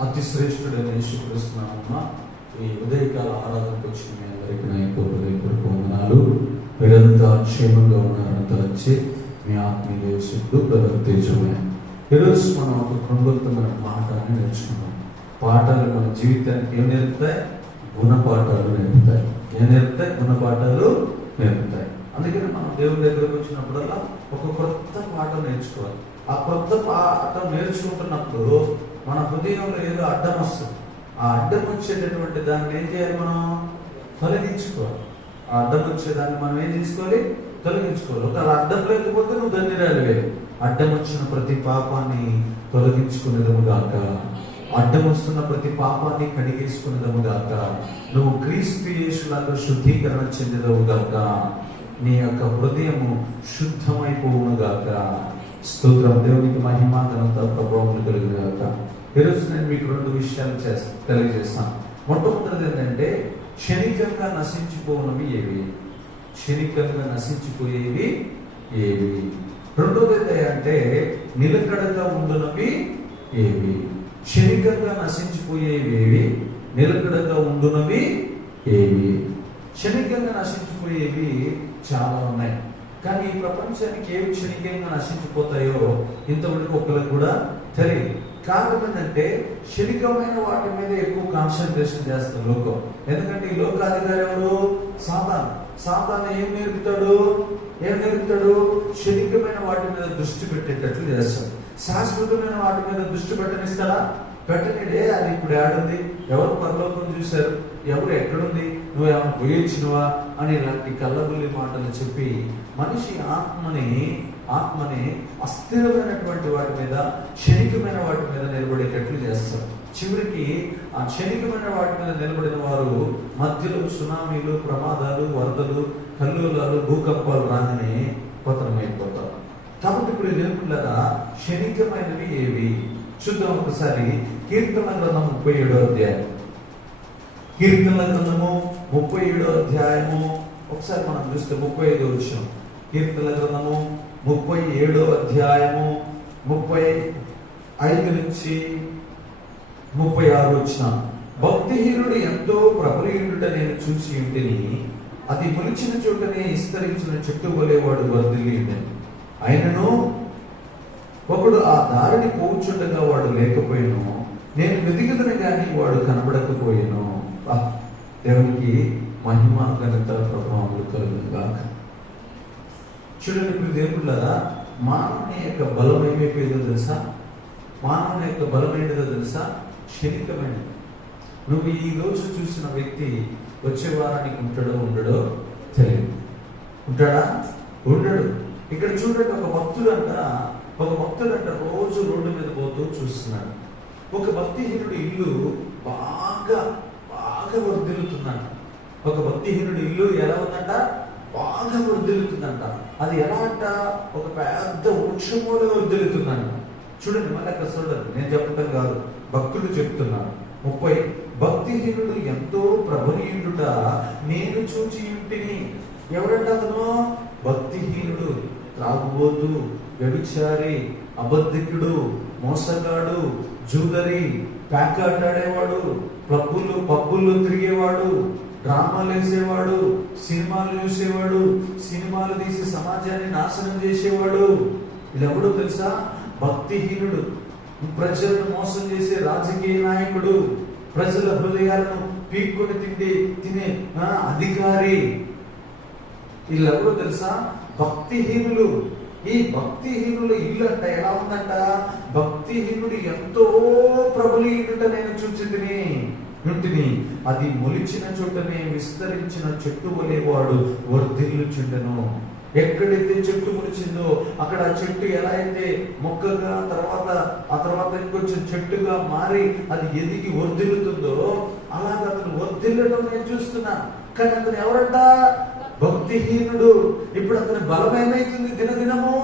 అతి శ్రేష్ఠుడైన యేసుక్రీస్తు నామమున ఈ ఉదయకాల ఆరాధనకు వచ్చిన మీ అందరికీ నా యొక్క హృదయపూర్వక వందనాలు. మీరంతా క్షేమంగా ఉన్నారని తలచి మీ ఆత్మీయ యేసుడు బ్రదర్ తేజమే. ఈరోజు మనం ఒక క్రమబద్ధమైన పాఠాన్ని నేర్చుకున్నాం. పాఠాలు మన జీవితానికి ఏం నేర్పుతాయి? గుణపాఠాలు నేర్పుతాయి. ఏం నేర్పుతాయి? గుణపాఠాలు నేర్పుతాయి. అందుకని మనం దేవుని దగ్గరకు వచ్చినప్పుడల్లా ఒక కొత్త పాఠం నేర్చుకోవాలి. ఆ కొత్త పాఠం నేర్చుకుంటున్నప్పుడు మన హృదయంలో ఏదో అడ్డం వస్తుంది. ఆ అడ్డం వచ్చేటటువంటి దాన్ని ఏం చేయాలి? మనం తొలగించుకోవాలి. ఆ అడ్డం వచ్చేదాన్ని మనం ఏం చేసుకోవాలి? తొలగించుకోవాలి. ఒక అడ్డం లేకపోతే నువ్వు ధన్యురాలివే. అడ్డం వచ్చిన ప్రతి పాపాన్ని తొలగించుకునేదము గాక, అడ్డం వస్తున్న ప్రతి పాపాన్ని కడిగేసుకునేదము గాక, నువ్వు క్రీస్తు యేసులాగా శుద్ధీకరణ చెందేదవు గాక, నీ యొక్క హృదయము శుద్ధమైపోవును గాక. స్తోత్రం. దేవునికి మహిమ ఘనత ప్రభావం కలిగిన గాక. ఈరోజు నేను మీకు రెండు విషయాలు తెలియజేస్తాను. మొట్టమొదటిది ఏంటంటే క్షణికంగా నశించిపోవునవి ఏవి? క్షణికంగా నశించిపోయేవి ఏవి? రెండవది అంటే నిలకడగా ఉండునవి ఏవి? క్షణికంగా నశించిపోయేవి ఏవి? నిలకడగా ఉండునవి ఏవి? క్షణికంగా నశించిపోయేవి చాలా ఉన్నాయి. కానీ ఈ ప్రపంచానికి ఏవి క్షణికంగా నశించిపోతాయో ఇంతవరకు ఒకరికి కూడా తెలియదు. కారణం ఏంటంటే క్షణికమైన వాటి మీద ఎక్కువ కాన్సన్ట్రేషన్ చేస్తారు లోకం. ఎందుకంటే ఈ లోకాధికారి ఎవరు? సాతాను ఏం నేర్పుతాడు? క్షణికమైన వాటి మీద దృష్టి పెట్టేటట్లు చేస్తాడు. శాశ్వతమైన వాటి మీద దృష్టి పెట్టనిస్తాడా? పెట్టనిడే. అది ఇప్పుడు ఏడుంది? ఎవరు పరలోకం చూశారు? ఎవరు ఎక్కడుంది? నువ్వు ఏమైనా పోయొచ్చినవా అని ఇలాంటి కళ్ళబుల్లి మాటలు చెప్పి మనిషి ఆత్మని అస్థిరమైనటువంటి వాటి మీద, క్షణికమైన వాటి మీద నిలబడేటట్లు చేస్తారు. చివరికి ఆ క్షణికమైన వాటి మీద నిలబడిన వారు మధ్యలో సునామీలు, ప్రమాదాలు, వరదలు, కల్లోలాలు, భూకంపాలు రాగానే పతనమైపోతారు. కాబట్టి ఇప్పుడు లేకుండా క్షణికమైనవి ఏవి చూద్దాం. ఒకసారి కీర్తన గ్రంథం 37వ అధ్యాయం. కీర్తన గ్రంథము 37వ అధ్యాయము ఒకసారి మనం చూస్తే 35వ వచనం. కీర్తన గ్రంథము 37వ అధ్యాయము 35 నుంచి 36 వచనం. భక్తిహీనుడు ఎంతో ప్రబలీయుడుట నేను చూసి ఉంటిని, అది మొలిచిన చోటనే విస్తరించిన చెట్టు వలెవాడు వర్ధిల్లిండెను. ఆయనను ఒకడు ఆ దారిని పోచుండగా వాడు లేకపోయాను, నేను వెతికిదను గాని వాడు కనబడకపోయాను. దేవునికి మహిమ ఘనత ప్రభావములు కలుగును గాక. చూడండి, ఇప్పుడు దేవుళ్ళారా, మానవుని యొక్క బలం ఏమైపోయిందో తెలుసా? మానవుని యొక్క బలం ఏంటిదో తెలుసా? క్షణికమైనది. నువ్వు ఈ రోజు చూసిన వ్యక్తి వచ్చే వారానికి ఉంటాడో ఉండడో తెలియదు. ఉంటాడా? ఉండడు. ఇక్కడ చూడండి, ఒక భక్తుడంట రోజు రోడ్డు మీద పోతూ చూస్తున్నాడు. ఒక భక్తిహీనుడు ఇల్లు బాగా వర్ధిల్లుతుందంట. ఒక భక్తిహీనుడు ఇల్లు ఎలా ఉందంట? బాగా వర్ధిల్లుతుందంట. అది ఎలా అంట? ఒక పెద్ద వృక్షంలో వర్ధిల్లుతుందంట. చూడండి, మళ్ళీ అక్కడ చూడండి, నేను చెప్పటం కాదు, భక్తులు చెప్తున్నాను. 30 భక్తిహీనుడు ఎంతో ప్రబలీయుడుట నేను చూచి ఉంటిని. ఎవరంట అతను? భక్తిహీనుడు, త్రాగుబోతు, వ్యభిచారి, అబద్ధికుడు, మోసగాడు, జూదరి, ప్యాకాటాడేవాడు, పబ్బుల్లో తిరిగేవాడు, డ్రామాలు వేసేవాడు, సినిమాలు చూసేవాడు, సినిమాలు తీసి సమాజాన్ని నాశనం చేసేవాడు. వీళ్ళెవడో తెలుసా? భక్తిహీనుడు. ప్రజలను మోసం చేసే రాజకీయ నాయకుడు, ప్రజల హృదయాలను పీక్కుని తినే అధికారి. వీళ్ళెవడో తెలుసా? భక్తిహీనులు. ఈ భక్తిహీనుల ఇల్లు అంట ఎలా ఉందంట? భక్తిహీనుడు ఎంతో ప్రబలీయుడుట నేను చూచితిని, అది మొలిచిన చోటనే విస్తరించిన చెట్టు వలెవాడు వర్ధిల్లుచుండెను. ఎక్కడైతే చెట్టు మొలిచిందో అక్కడ ఆ చెట్టు ఎలా అయితే మొక్కగా ఆ తర్వాత ఇంకొంచెం చెట్టుగా మారి అది ఎదిగి వర్ధిల్లుతుందో అలాగ అతను వర్ధిల్లడం నేను చూస్తున్నా. కానీ అతను ఎవరంట? భక్తిహీనుడు. ఇప్పుడు అతని బలం ఏమైతుంది? దినదినము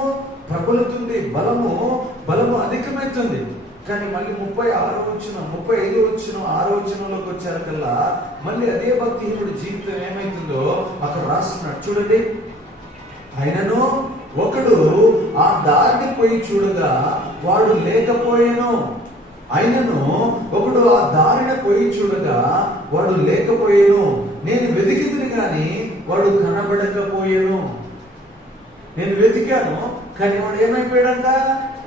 ప్రబలుతుంది. బలము అధికమవుతుంది. కానీ మళ్ళీ 36 వచ్చిన 35 వచ్చిన 6 వచనంలోకి వచ్చారకల్లా మళ్ళీ అదే భక్తిహీనుడి జీవితం ఏమైతుందో అక్కడ రాస్తున్నాడు. చూడండి, ఆయనను ఒకడు ఆ దారిని పోయి చూడగా వాడు లేకపోయాను, ఆయనను ఒకడు పోయి చూడగా వాడు లేకపోయాను, నేను వెతికితిని గాని వాడు కనబడకపోయాను. నేను వెతికాను కానీ వాడు ఏమైపోయాడంట?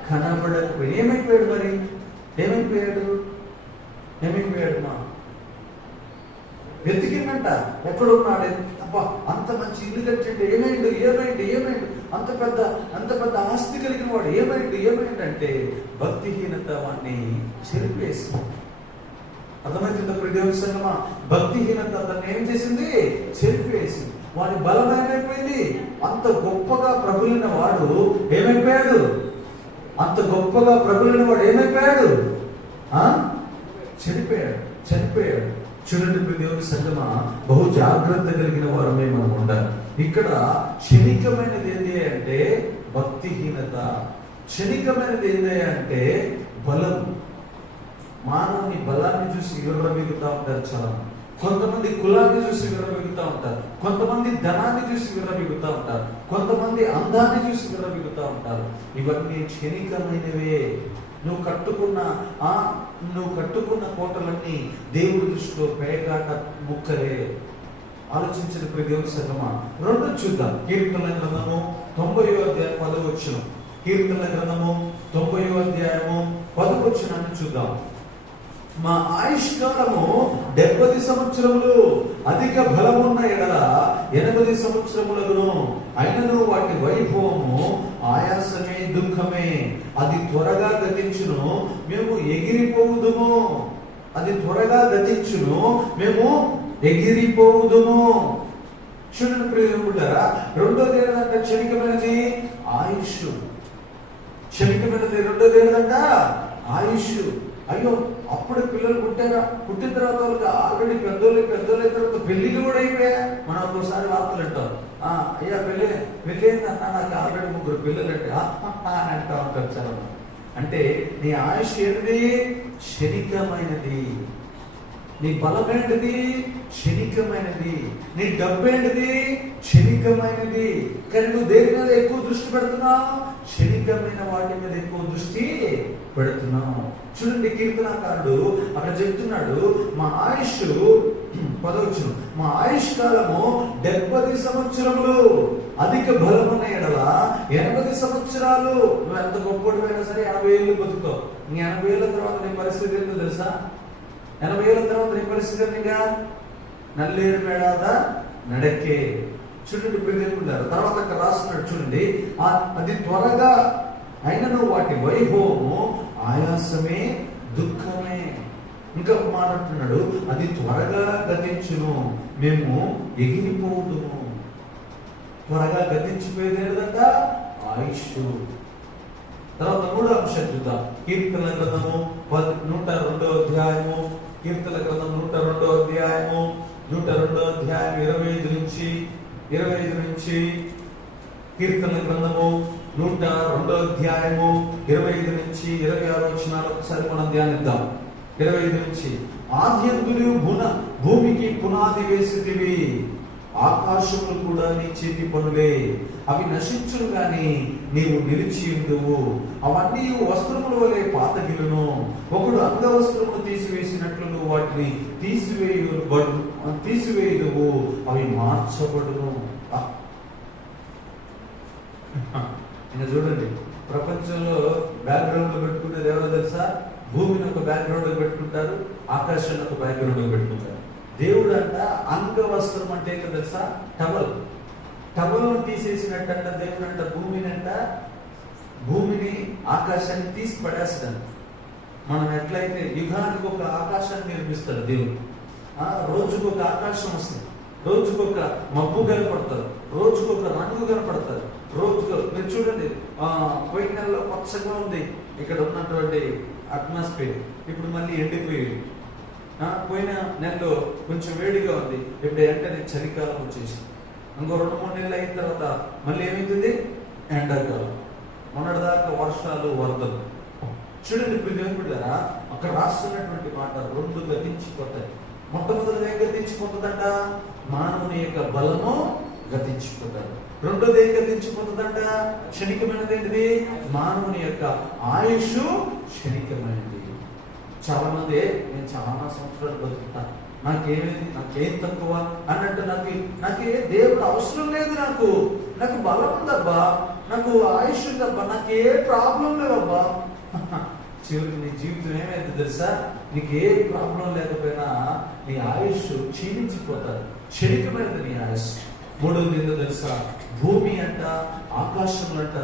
కనబడకపోయాడు. ఏమైపోయాడు? మరి ఏమైపోయాడు? మా వెతికిందంట, ఎక్కడున్నాడు? అబ్బా, అంత మంచి ఇల్లు కట్టిండు, ఏమైండు? అంత పెద్ద ఆస్తి కలిగిన వాడు ఏమైందంటే భక్తిహీనత వాడిని చెరిపేసి. అర్థమవుతుందా దేవుని సంగమా? భక్తిహీనత అతన్ని ఏం చేసింది? చెరిపేసి. వాడి బలం ఏమైపోయింది? అంత గొప్పగా ప్రబలిన వాడు ఏమైపోయాడు? ఏమైపోయాడు? చనిపోయాడు. చూడండి దేవుని సంగమా, బహు జాగ్రత్త కలిగిన వారమే మనం ఉండాలి. ఇక్కడ క్షణికమైనది ఏంటి అంటే భక్తిహీనత, క్షణికమైనది ఏంటి అంటే బలం. మానవుని బలాన్ని చూసి విర్రవీగుతా ఉంటారు చాలా. కొంతమంది కులాన్ని చూసి విర్రవీగుతా ఉంటారు, కొంతమంది ధనాన్ని చూసి విర్రవీగుతా ఉంటారు, కొంతమంది అందాన్ని చూసి విర్రవీగుతా ఉంటారు. ఇవన్నీ క్షణికమైనవే. నువ్వు కట్టుకున్న కోటలన్నీ దేవుడి దృష్టిలో పేకాట ముక్కలే. ఆలోచించిన దేవుని సంగమా, రెండు చూద్దాం. కీర్తనల గ్రంథము 90వ అధ్యాయం 10వ వచనం. కీర్తనల గ్రంథము 90వ అధ్యాయము 10వ వచనాన్ని చూద్దాం. మా ఆయుష్కాలము 70 సంవత్సరములు, అధిక బలమున్న ఎడల 80 సంవత్సరములను. అయినను వాటి వైభవము ఆయాసమే, దుఃఖమే. అది త్వరగా గతించును, మేము ఎగిరిపోవుదుము. చూడండి ప్రియులారా, రెండోది ఏంటంటే క్షణికమైనది ఆయుష్. రెండోది ఏంటంట ఆయుష్. అయ్యో, అప్పుడు పిల్లలు పుట్టిన తర్వాత వాళ్ళకి ఆల్రెడీ పెద్దోళ్ళ తర్వాత పెళ్లిళ్ళు కూడా అయిపోయా. మనం ఒకసారి వార్తలు అంటాం, అయ్యా పెళ్ళి అయిందన్నా, నాకు ఆల్రెడీ 3 పిల్లలు అంటే అని అంటా ఉంటారు చాలా. అంటే నీ ఆయుష్ ఏంటిది? క్షణికమైనది. నీ బలం ఏంటిది? క్షణికమైనది. నీ డబ్బు ఏంటిది? క్షణికమైనది. కానీ నువ్వు దేని మీద ఎక్కువ దృష్టి పెడుతున్నావు? క్షణికమైన వాటి మీద ఎక్కువ దృష్టి పెడుతున్నావు. చూడండి, కీర్తనాకారుడు అక్కడ చెప్తున్నాడు, మా ఆయుష్ 10వ, మా ఆయుష్ కాలము 70 సంవత్సరములు, అధిక బలమున్న ఎడల 80 సంవత్సరాలు. నువ్వు ఎంత గొప్పడిపోయినా సరే 80 ఏళ్ళు బతుకుతావు. నీ 80 ఏళ్ళ తర్వాత నీ పరిస్థితి ఏంటో తెలుసా? 80 ఏళ్ళ తర్వాత నీ పరిస్థితి ఏంటిగా? నల్లేరు మేడాద నడకే. చూడండి ప్రియకులారా, తర్వాత అక్కడ రాస్తున్నాడు చూడండి, అది త్వరగా అయినను వాటి వైభవము ఆయాసమే, దుఃఖమే. ఇంకా మాట్లాడుతున్నాడు, అది త్వరగా గతించును, మేము ఎగిరిపోదుము. త్వరగా గతించిపోయేది ఏంటంట? ఆయుష్. తర్వాత 3వ అంశం చూద్దాం. కీర్తనల గ్రంథము 102వ అధ్యాయము. కీర్తనల గ్రంథం 102వ అధ్యాయము 25 నుంచి కీర్తనల గ్రంథము 102వ అధ్యాయము 25 నుంచి 26 వచనాలు ఒకసారి మనం ధ్యానిద్దాం. 25 నుంచి, ఆద్యంతులు భూమికి పునాది వేసితివి, ఆకాశములు కూడా నీ చేతి పనులే. అవి నశించును గాని నీవు నిలిచి ఉండువు. అవన్నీ వస్త్రముల వలె పాతగిలును. ఒకడు అంగవస్త్రములు తీసివేసినట్లు నువ్వు వాటిని తీసివేయుదువు, అవి మార్చబడును. ఇంకా చూడండి, ప్రపంచంలో బ్యాక్గ్రౌండ్ లో పెట్టుకునేది ఎవరో తెలుసా? భూమిని ఒక బ్యాక్గ్రౌండ్ లో పెట్టుకుంటారు, ఆకాశాన్ని ఒక బ్యాక్గ్రౌండ్ లో పెట్టుకుంటారు. దేవుడు అంట అంగవస్త్రం అంటే ఏంటో తెలుసా? టవల్ తీసేసినట్టంట దేవుడు అంట భూమిని ఆకాశాన్ని తీసి పడేస్తాడు. మనం ఎట్లయితే యుగానికి ఒక ఆకాశాన్ని నిర్మిస్తాడు దేవుడు. రోజుకు ఒక ఆకాశం వస్తుంది, రోజుకు ఒక మబ్బు కనపడతారు, రోజుకు ఒక రంగు కనపడతారు. మీరు చూడండి, పోయిన నెలలో పచ్చగా ఉంది ఇక్కడ ఉన్నటువంటి అట్మాస్ఫియర్, ఇప్పుడు మళ్ళీ ఎండిపోయింది. పోయిన నెలలో కొంచెం వేడిగా ఉంది, ఇప్పుడు వెంటనే చలికాలం వచ్చేసింది. ఇంకో 2-3 నెలలు అయిన తర్వాత మళ్ళీ ఏమవుతుంది? ఎండాకాలం. మొన్నటిదాకా వర్షాలు, వరదలు. చూడండి పిల్లరా, అక్కడ రాస్తున్నటువంటి మాట 2 గతించిపోతాయి. మొట్టమొదటిది ఏం గతించిపోతుందంట? మానవుని యొక్క బలము గతించిపోతాడు. రెండోది ఏం గతించిపోతుందంట? క్షణికమైనది ఏంటిది? మానవుని యొక్క ఆయుష్ క్షణికమైనది. చాలా మంది నేను చాలా సంవత్సరాలు బతుకుతా, నాకేం తక్కువ అన్నట్టు, నాకు దేవుడు అవసరం లేదు, నాకు బలం ఉందబ్బా, నాకు ఆయుష్ ఉందబ్బా, నాకు ఏ ప్రాబ్లం లేవబ్బా. చివరికి నీ జీవితం ఏమైంది తెలుసా? నీకు ఏ ప్రాబ్లం లేకపోయినా నీ ఆయుష్ క్షీణించిపోతాడు, క్షణికమైనది నీ ఆయుష్. మూడోది ఏంటో తెలుసా? భూమి అంట, ఆకాశములంట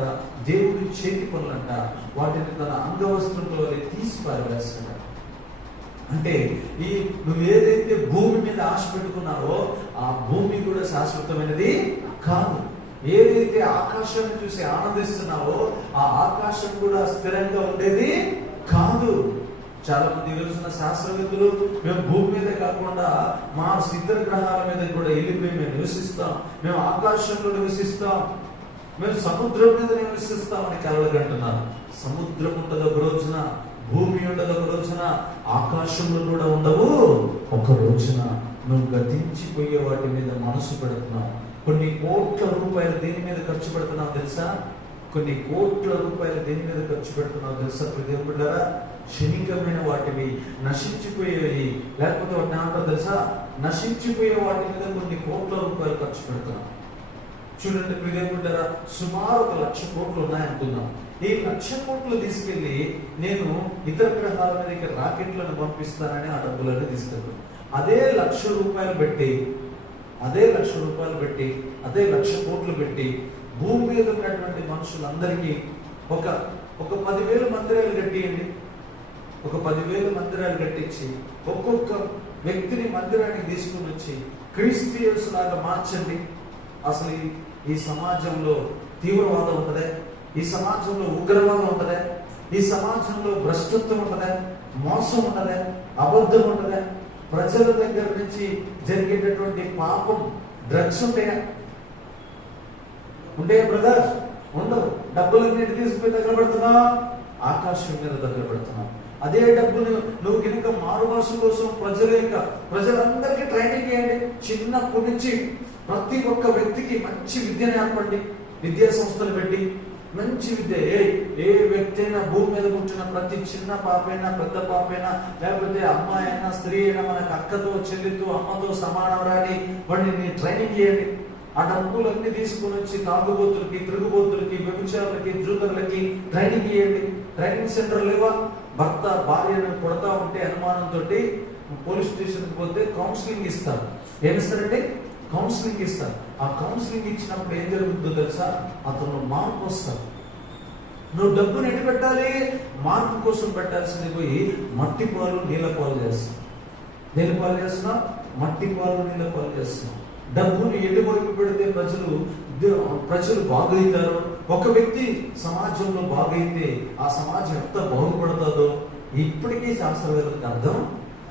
దేవుడి చేతి పనులంట, వాటిని తన అంగవస్త్రంలో తీసి పారవేస్తున్నాడు. అంటే నువ్వు ఏదైతే భూమి మీద ఆశ పెట్టుకున్నావో ఆ భూమి కూడా శాశ్వతమైనది కాదు. ఏదైతే ఆకాశాన్ని చూసి ఆనందిస్తున్నావో ఆ ఆకాశం కూడా స్థిరంగా ఉండేది కాదు. చాలా మంది ఈరోజున శాస్త్రవేత్తలు మేము భూమి మీద కాకుండా మా ఇతర గ్రహాల మీద కూడా వెళ్ళిపోయి మేము నివసిస్తాం, మేము ఆకాశంలో నివసిస్తాం, మేము సముద్రం మీద నివసిస్తామని కలగంటున్నారు. సముద్రం ఉండదు ఒక రోజున, భూమి ఉండదు ఒక రోజున, ఆకాశంలో కూడా ఉండవు ఒక రోజున. నువ్వు గతించిపోయే వాటి మీద మనసు పెడుతున్నావు. కొన్ని కోట్ల రూపాయలు దేని మీద ఖర్చు పెడుతున్నావు తెలుసా? కొన్ని కోట్ల రూపాయలు దేని మీద ఖర్చు పెడుతున్నావు తెలుసా? దేవుళ్ళారా, క్షణికమైన వాటివి, నశించిపోయేవి, లేకపోతే వాటిని ఏమంటారు తెలుసా? నశించిపోయే వాటి మీద కొన్ని కోట్ల రూపాయలు ఖర్చు పెడుతున్నాం. చూడండి ప్రియదేవుళ్ళారా, సుమారు 1,00,000 కోట్లు ఉన్నాయనుకుందాం. ఈ 1,00,000 కోట్లు తీసుకెళ్లి నేను ఇతర గ్రహాల మీద ఇక్కడ రాకెట్లను పంపిస్తానని ఆ డబ్బులన్నీ తీసుకెళ్తాను. అదే 1,00,000 రూపాయలు పెట్టి, అదే 1,00,000 కోట్లు పెట్టి భూమి మీద ఉన్నటువంటి మనుషులందరికీ ఒక 10,000 మందిరాలు కట్టియండి. ఒక 10,000 మందిరాలు కట్టించి ఒక్కొక్క వ్యక్తిని మందిరానికి తీసుకుని వచ్చి క్రిస్టియన్స్ లాగా మార్చండి. అసలు ఈ సమాజంలో తీవ్రవాదం ఉంటదే, ఈ సమాజంలో ఉగ్రవాదం ఉంటదే, ఈ సమాజంలో భ్రష్టత్వం ఉంటదే, మోసం ఉంటదే, అబద్ధం ఉంటదే, ప్రజల దగ్గర నుంచి జరిగేటటువంటి పాపం, డ్రగ్స్ ఉంటాయా బ్రదర్? ఉండవు. డబ్బులన్నీ తీసుకుపోయి దగ్గర పెడుతున్నా, ఆకాశం మీద దగ్గర పెడుతున్నా. అదే డబ్బులు నువ్వు కనుక మారుభాష కోసం ప్రజలందరికీ ట్రైనింగ్ చేయండి. చిన్నప్పటి నుంచి ప్రతి ఒక్క వ్యక్తికి మంచి విద్యను ఏర్పడి, విద్యా సంస్థలు పెట్టి మంచి విద్య. ఏ వ్యక్తి అయినా భూమి మీద పుట్టిన ప్రతి చిన్న పాపైనా పెద్ద పాపైనా లేకపోతే అమ్మాయి అయినా స్త్రీ అయినా మనకు అక్కతో చెల్లితో అమ్మతో సమానమరాని వాడిని ట్రైనింగ్ చేయండి. ఆ డబ్బులన్నీ తీసుకుని వచ్చి తాగుబోతులకి, తిరుగుబోతులకి, వ్యభిచారులకి, జూదర్లకి ట్రైనింగ్ చేయండి. ట్రైనింగ్ సెంటర్ లేవా? భర్త భార్యను కొడతా ఉంటే అనుమానంతో పోలీస్ స్టేషన్కి పోతే కౌన్సిలింగ్ ఇస్తారు. ఏమిస్తారంటే కౌన్సిలింగ్ ఇస్తారు. ఆ కౌన్సిలింగ్ ఇచ్చినప్పుడు ఏం జరుగుతుందో తెలుసా? అతను మార్పు వస్తారు. నువ్వు డబ్బుని ఎటు పెట్టాలి? మార్పు కోసం పెట్టాల్సింది పోయి మట్టి పాలు నీళ్ళ పాలు చేస్తావు. దేని పాలు చేస్తున్నావు? మట్టి పాలు నీళ్ళ పాలు చేస్తున్నావు. డబ్బుని ఎటువైపు పెడితే ప్రజలు బాగైతారు. ఒక వ్యక్తి సమాజంలో బాగైతే ఆ సమాజం ఎంత బాగుపడుతుందో ఇప్పటికీ శాస్త్రవేత్తలకు అర్థం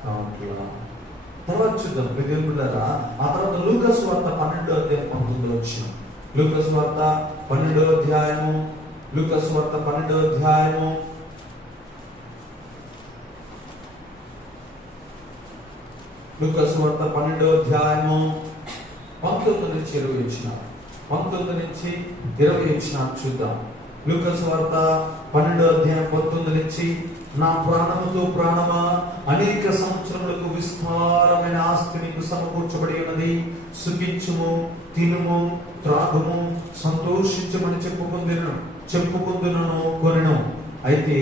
కావట్లా. తర్వాత చూద్దాం ప్రియదేవులారా. ఆ తర్వాత లూకాసు వార్త 12వ అధ్యాయం 19 వచ్చింది. లూకాసు వార్త 12వ అధ్యాయము, లూకాసు వార్త 12వ అధ్యాయము లూకాసు వార్త 12వ అధ్యాయము 19 నుంచి 20 వచ్చిన చూద్దాం. లూకాసు వార్త 12వ అధ్యాయం 19 నుంచి, నా ప్రాణముతో ప్రాణమా, అనేక సంవత్సరములకు విస్తారమైన ఆస్తి నీకు సమకూర్చబడి ఉన్నది. సుఖించుము, తినుము, త్రాగుము, సంతోషించమని చెప్పుకుందునను కొనెను. అయితే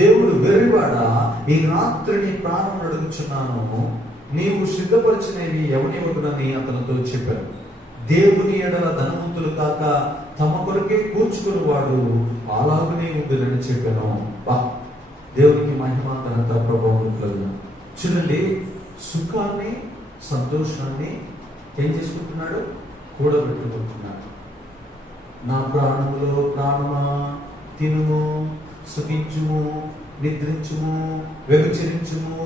దేవుడు వెర్రివాడా, ఈ రాత్రి నీ ప్రాణం అడుగుచున్నాను, నీవు సిద్ధపరిచినవి ఎవనివ్వకునని అతనితో చెప్పారు. దేవుని ఎడల ధనవంతులు కాక తమ కొరకే కూర్చుకుని వాడు అలాగనే ఉందని చెప్పాను. దేవునికి మహిమ, ఘనత, ప్రభావం. చూడండి, సుఖాన్ని, సంతోషాన్ని ఏం చేసుకుంటున్నాడు? కూడబెట్టుకుంటున్నాడు. నా ప్రాణములో ప్రాణమా, తినుము, సుఖించుము, నిద్రించుము, వ్యభిచరించుము,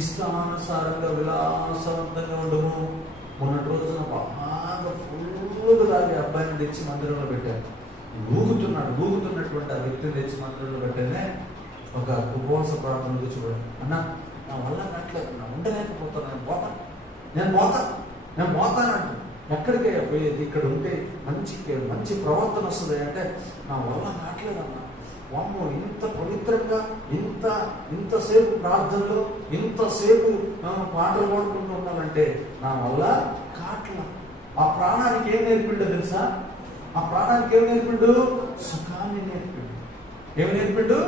ఇష్టానుసారంగా విలాసవంతంగా ఉండము. మొన్నటి రోజున బాగా ఫుల్ తాగే అబ్బాయిని తెచ్చి మందిరంలో పెట్టారు. ఊగుతున్నటువంటి ఆ వ్యక్తిని తెచ్చి మందిరంలో పెట్టానే ఒక ఉపవాస ప్రార్థన చూడండి. అన్నా, నా వల్ల నట్లేదు, నా ఉండలేకపోతాను, నేను పోతానంట. ఎక్కడికే పోయేది? ఇక్కడ ఉంటే మంచి ప్రవర్తన వస్తుంది అంటే నా వల్ల నాట్లేదన్నా, వామ్మో, ఇంత పవిత్రంగా, ఇంతసేపు ప్రార్థనలో, ఇంతసేపు పాటలు పాడుకుంటూ ఉన్నానంటే నా వల్ల కాట్ల. ఆ ప్రాణానికి ఏం నేర్పిండో తెలుసా? ఆ ప్రాణానికి ఏం నేర్పిండు? సుఖాన్ని నేర్పిండు. ఏమి నేర్పిండు?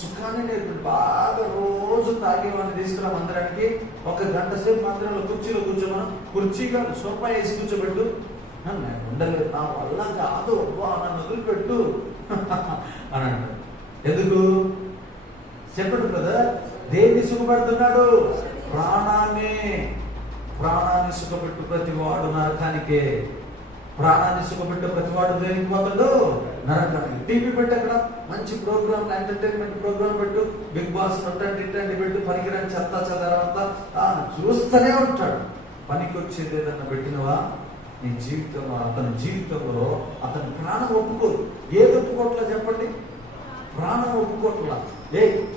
సుఖాన్ని నేర్పిండు. బాగా రోజు తాగేవాడిని తీసుకురా మందిరానికి, 1 గంట సేపు మందిరంలో కుర్చీలో కూర్చోమను, కుర్చీ కాదు సోఫా వేసి కూర్చోబెట్టు. నేను ఉండలేదు, నా వల్ల కాదు, అబ్బా నన్ను వదిలిపెట్టు అని అంటాడు. ఎందుకు చెప్పండి బ్రదర్? దేన్ని సుఖపెడుతున్నాడు? ప్రాణాన్ని సుఖపెట్టు ప్రతివాడు నరకానికే. ప్రాణాన్ని సుఖపెట్టు ప్రతివాడు దేనికి పోతాడు? నరకానికి. టీవీ పెట్టు, అక్కడ మంచి ప్రోగ్రామ్, ఎంటర్టైన్మెంట్ ప్రోగ్రామ్ పెట్టు, బిగ్ బాస్ ఇట్టండి పెట్టు, పనికిరాని చెత్త చెదారంతా చూస్తూనే ఉంటాడు. పనికి వచ్చేది ఏదన్నా పెట్టినవా? నీ జీవితంలో, అతని జీవితంలో అతని ప్రాణం ఒప్పుకోదు. ఏది ఒప్పుకోట్లా చెప్పండి? ప్రాణం ఒప్పుకోట్లా.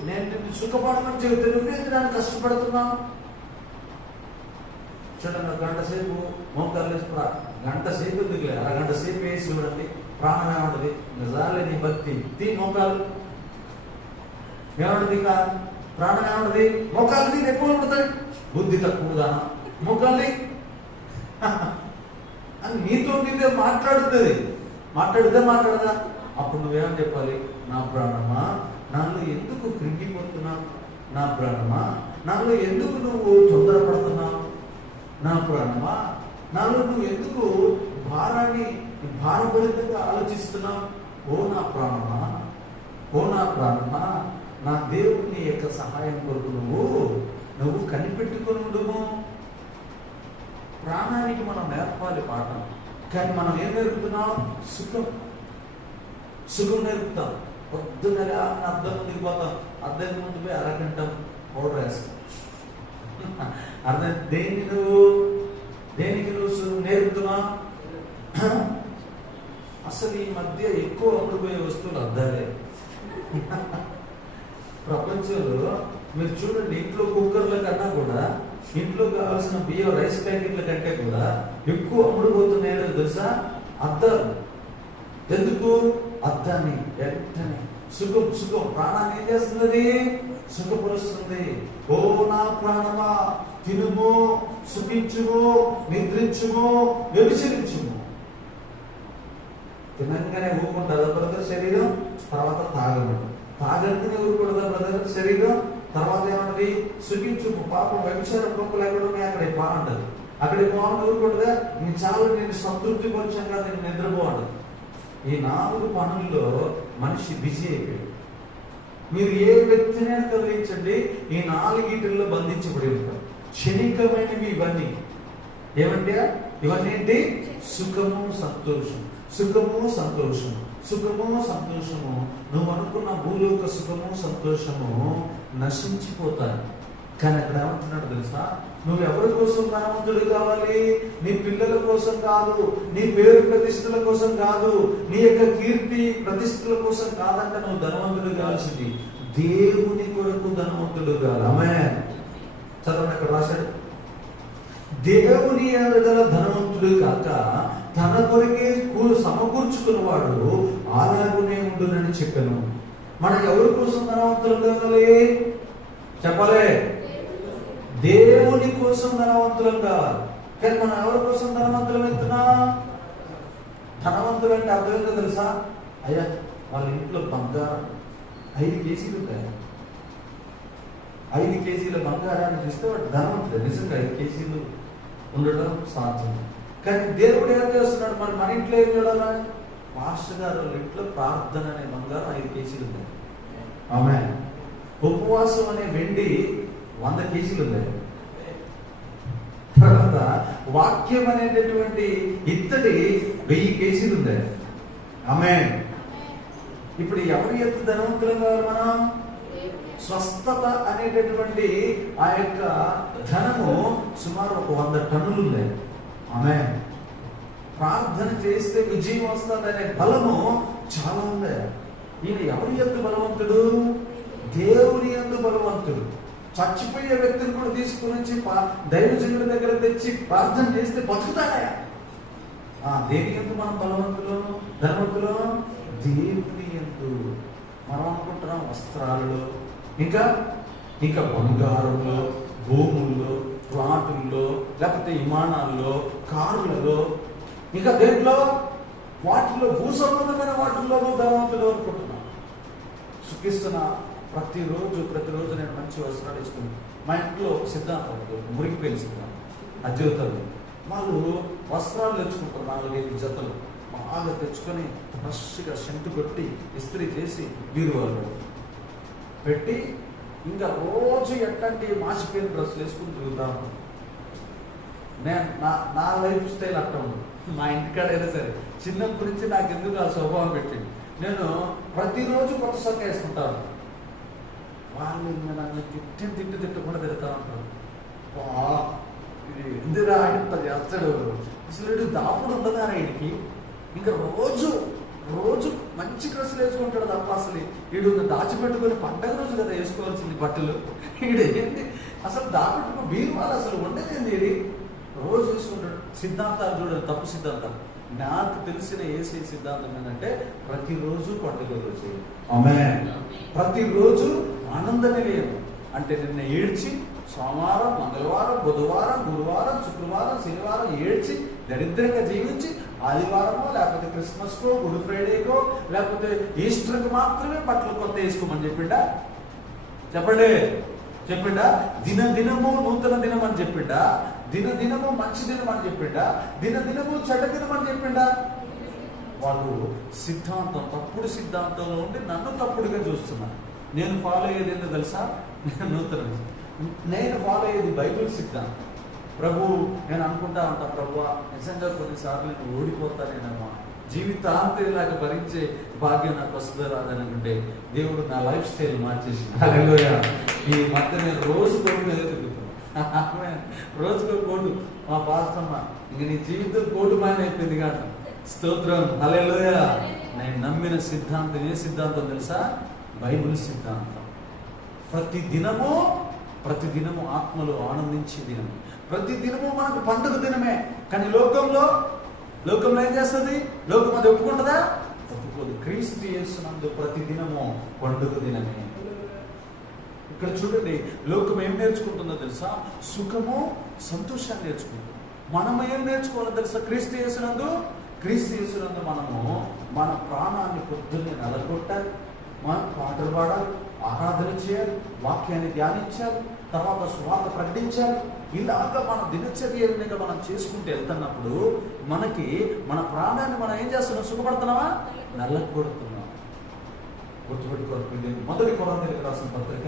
నేను నిన్ను సుఖపడమని చెబితే నువ్వేంటి దాన్ని కష్టపడుతున్నావు? చూడండి, 1 గంట సేపు మోకాళ్ళు, గంట సేపు ఎందుకులే, 1 గంట సేపు వేసి చూడండి, ప్రాణం ఏమంటది? నిజాలే నీ భక్తి తీ. మోకాళ్ళు ఏమంటది? ఇంకా ప్రాణం ఏమంటది? మోకాళ్ళు నీకు ఎక్కువ పడతాయి, బుద్ధి తక్కువ దానా, మోకాళ్ళని అని నీతో నీదే మాట్లాడుతుంది. మాట్లాడదా? అప్పుడు నువ్వేమని చెప్పాలి? నా ప్రాణమా, నాలో ఎందుకు కృంగిపోతున్నావు? నా ప్రాణమా, నాలో ఎందుకు నువ్వు తొందరపడుతున్నావు? నా ప్రాణమా, నాలో నువ్వు ఎందుకు భారభరితంగా ఆలోచిస్తున్నావు? ఓ నా ప్రాణమా, నా దేవుని యొక్క సహాయం కొరకు నువ్వు కనిపెట్టుకుని ఉండుము. ప్రాణానికి మనం నేర్పాలి పాఠం. కానీ మనం ఏం నేర్పుతున్నాం? సుఖం నేర్పుతాం. పొద్దున్న అద్దం ముందుకు పోతాం, అద్దం ముందు పోయి 1 గంట పౌడర్ వేస్తాం. అర్థం? దేనికి నువ్వు నేర్పుతున్నావు? అసలు ఈ మధ్య ఎక్కువ అమ్ముడుపోయే వస్తువులు అద్దాలే. ప్రపంచంలో మీరు చూడండి, ఇంట్లో కుక్కర్ల కన్నా కూడా, ఇంట్లో కావాల్సిన బియ్యం రైస్ ప్యాకెట్ల కంటే కూడా ఎక్కువ అమ్ముడుపోతున్నాయో తెలుసా? అద్దాలు. ఎందుకు? అద్దాన్ని వెంటనే సుఖం ప్రాణాన్ని ఏం చేస్తున్నది? సుఖపరుస్తుంది. ఓ నా ప్రాణమా, తినుము, సుఖించుము, నిద్రించుము, వ్యభిచరించుము. తినంగానే ఊరుకుంటుందా బ్రదర్ శరీరం? తర్వాత తాగంగానే ఊరుకుంటుందా బ్రదర్ శరీరం? తర్వాత ఏమన్నది? సుఖించుము. పాపం వ్యభిచారం పొక్కులు ఎక్కడ ఉన్నాయి అక్కడే బాగుంటది. అక్కడికి బాగుంటుంది ఊరుకుంటుందా? నీ చాలు, నేను సంతృప్తి పరచంగా నేను నిద్రపోండదు. ఈ 4 పనుల్లో మనిషి బిజీ అయిపోయాడు. మీరు ఏ వ్యక్తినైనా కలిగించండి, ఈ 4 బంధించబడి ఉంటారు. క్షణికమైనవి ఇవన్నీ. ఏమంటే ఇవన్నీ ఏంటి? సుఖము సంతోషము. నువ్వు అనుకున్న భూలోక సుఖము సంతోషము నశించిపోతాయి. కానీ అక్కడ ఏమంటున్నాడు తెలుసా? నువ్వు ఎవరి కోసం ధనవంతుడు కావాలి? నీ పిల్లల కోసం కాదు, నీ పేరు ప్రతిష్టల కోసం కాదు, నీ యొక్క కీర్తి ప్రతిష్టల కోసం కాదంట నువ్వు ధనవంతుడు కావాల్సింది. దేవుని కొరకు ధనవంతుడు కాదు. ఆమేన్. చదవండి, అక్కడ రాశాడు, దేవుని ఎడల ధనవంతుడు కాక తన కొరకే సమకూర్చుకున్నవాడు అలాగునే ఉండునని చెప్పాను. మనం ఎవరి కోసం ధనవంతులు కావాలి? చెప్పలే. దేవుని కోసం ధనవంతులం కావాలి. కానీ మనం ఎవరి కోసం ధనవంతులం ఎత్తున్నా? ధనవంతులు అంటే అర్థం ఏంటో తెలుసా? అయ్యా, వాళ్ళ ఇంట్లో బంగారం 5 కేజీలు ఉంటాయి. 5 కేజీల బంగారాన్ని చూస్తే వాడు ధనవంతుడు. నిజంగా 5 కేజీలు ఉండడం సాధ్యం. కానీ దేవుడు ఏం చేస్తున్నాడు? మరి మన ఇంట్లో ఏం చూడాలా? పాస్టర్ గారు వాళ్ళ ఇంట్లో ప్రార్థన అనే బంగారం 5 కేజీలు ఉంది. ఆమేన్. ఉపవాసం అనే వెండి 100 కేజీలు ఉన్నాయి. తర్వాత వాక్యం అనేటటువంటి ఇత్తడి 1000 కేజీలు ఉన్నాయి. ఆమేన్. ఇప్పుడు ఎవరి యొక్క ధనవంతులం కావాలి మనం? స్వస్థత అనేటటువంటి ఆ యొక్క ధనము సుమారు 100 టన్నులు ఉన్నాయి. ఆమేన్. ప్రార్థన చేస్తే విజయం వస్తుందనే బలము చాలా ఉంది. ఈయన ఎవరి యందు బలవంతుడు? దేవుని యందు బలవంతుడు. చచ్చిపోయే వ్యక్తిని కూడా తీసుకుని వచ్చి దైవజనుడి దగ్గర తెచ్చి ప్రార్థన చేస్తే బతుకుతాడా? దేని యందు మనం బలవంతులు, ధనవంతులు? దేవుని యందు. మనం అనుకుంటున్నాం వస్త్రాలలో, ఇంకా ఇంకా బంగారంలో, భూముల్లో, ప్లాటుల్లో, లేకపోతే విమానాల్లో, కారులలో, ఇంకా దేంట్లో వాటిలో భూ సంబంధమైన వాటిల్లోనూ ధనవంతులు అనుకుంటున్నాం. సుఖిస్తున్న ప్రతిరోజు నేను మంచి వస్త్రాలు వేసుకుని, మా ఇంట్లో సిద్ధాంతం మురిగిపోయిన సిద్ధాంతం అద్యోతలు వాళ్ళు వస్త్రాలు తెచ్చుకుంటారు 4-5 జతలు బాగా తెచ్చుకొని ఫ్రెష్గా సెంటు కొట్టి ఇస్త్రీ చేసి బీరువాళ్ళు పెట్టి ఇంకా రోజు ఎట్లాంటి మాసిపోయిన డ్రెస్సులు వేసుకుని తిరుగుతాను. నేను నా లైఫ్ స్టైల్ అట్ట ఉంది. మా ఇంటికాడైనా సరే చిన్నప్పటి నుంచి నాకు ఎందుకు ఆ స్వభావం పెట్టింది. నేను ప్రతిరోజు కొత్త సొక్క వేసుకుంటాను. వాళ్ళు నన్ను తిట్టకుండా తిరుగుతా ఉంటారు. ఇది ఎందుకు ఇంత చేస్తాడు, అసలు దాపుడు ఉండదా ఆయనకి. ఇంకా రోజు మంచి డ్రెస్సులు వేసుకుంటాడు తప్ప అసలు వీడు దాచిపెట్టుకొని పండగ రోజు కదా వేసుకోవాల్సింది బట్టలు. వీడేంటి అసలు దాపెట్టుకో బీరువాలు అసలు ఉండేది. ఇది రోజు వేసుకుంటాడు. సిద్ధాంతాలు చూడండి, తప్పు సిద్ధాంతం. నాకు తెలిసిన ఏసీ సిద్ధాంతం ఏంటంటే ప్రతిరోజు పండుగ రోజు, ఆమేన్. ప్రతిరోజు ఆనందమే లేదు. అంటే నిన్న ఏడ్చి సోమవారం, మంగళవారం, బుధవారం, గురువారం, శుక్రవారం, శనివారం ఏడ్చి దరిద్రంగా జీవించి ఆదివారమో లేకపోతే క్రిస్మస్కో, గుడ్ ఫ్రైడేకో, లేకపోతే ఈస్టర్కి మాత్రమే బట్టలు కొత్త వేసుకోమని చెప్పిండా? చెప్పిండా? దినదినము నూతన దినం అని చెప్పిండా? దినదినము మంచి దినం అని చెప్పిండా? దినదినము చెడ్డ దినం అని చెప్పిండా? వాళ్ళు సిద్ధాంతం, తప్పుడు సిద్ధాంతంలో ఉండి నన్ను తప్పుడుగా చూస్తున్నారు. నేను ఫాలో అయ్యేది ఏంటో తెలుసా? నేను ఫాలో అయ్యేది బైబిల్ సిద్ధాంతం. ప్రభు నేను అనుకుంటా ఉంటా, ప్రభు నిజంగా కొన్నిసార్లు నేను ఓడిపోతానేనమ్మా, జీవితాంతం ఇలాగ భరించే భాగ్యం నాకు వస్తుందో రాదని అనుకుంటే దేవుడు నా లైఫ్ స్టైల్ మార్చేసి హల్లెలూయా. ఈ మధ్య నేను రోజు కోటు మీద తిరుగుతున్నాను. రోజుకో కోటు. మా పాస్తమ్మ ఇంక నీ జీవితం కోటు మాయన అయిపోయింది కాదు. స్తోత్రం, హల్లెలూయా. నేను నమ్మిన సిద్ధాంతం ఏ సిద్ధాంతం తెలుసా? బైబిల్ సిద్ధాంతం. ప్రతిదినము ఆత్మలో ఆనందించే దినం, ప్రతిదినము మనకు పండుగ దినమే. కానీ లోకంలో ఏం చేస్తుంది? లోకం అది ఒప్పుకుంటుందా? ఒప్పుకోదు. క్రీస్తు యేసునందు ప్రతిదినము పండుగ దినమే. ఇక్కడ చూడండి, లోకం ఏం నేర్చుకుంటుందో తెలుసా? సుఖము, సంతోషాన్ని నేర్చుకుంటుంది. మనం ఏం నేర్చుకోవాలో తెలుసా? క్రీస్తు యేసునందు మనము మన ప్రాణాన్ని పొద్దున్నే నెలకొట్టాలి, మనం పాటలు పాడాలి, ఆరాధన చేయాలి, వాక్యాన్ని ధ్యానించాలి, తర్వాత సువార్త ప్రకటించాలి. ఇలాగ మన దినచర్యగా మనం చేసుకుంటూ వెళ్తున్నప్పుడు మనకి మన ప్రాణాన్ని మనం ఏం చేస్తున్నాం? సుఖపడుతున్నావా? నల్లగొడుతున్నాం. గుర్తుపెట్టుకోవాలి. మొదటి కొరింథీయులకు రాసిన పత్రిక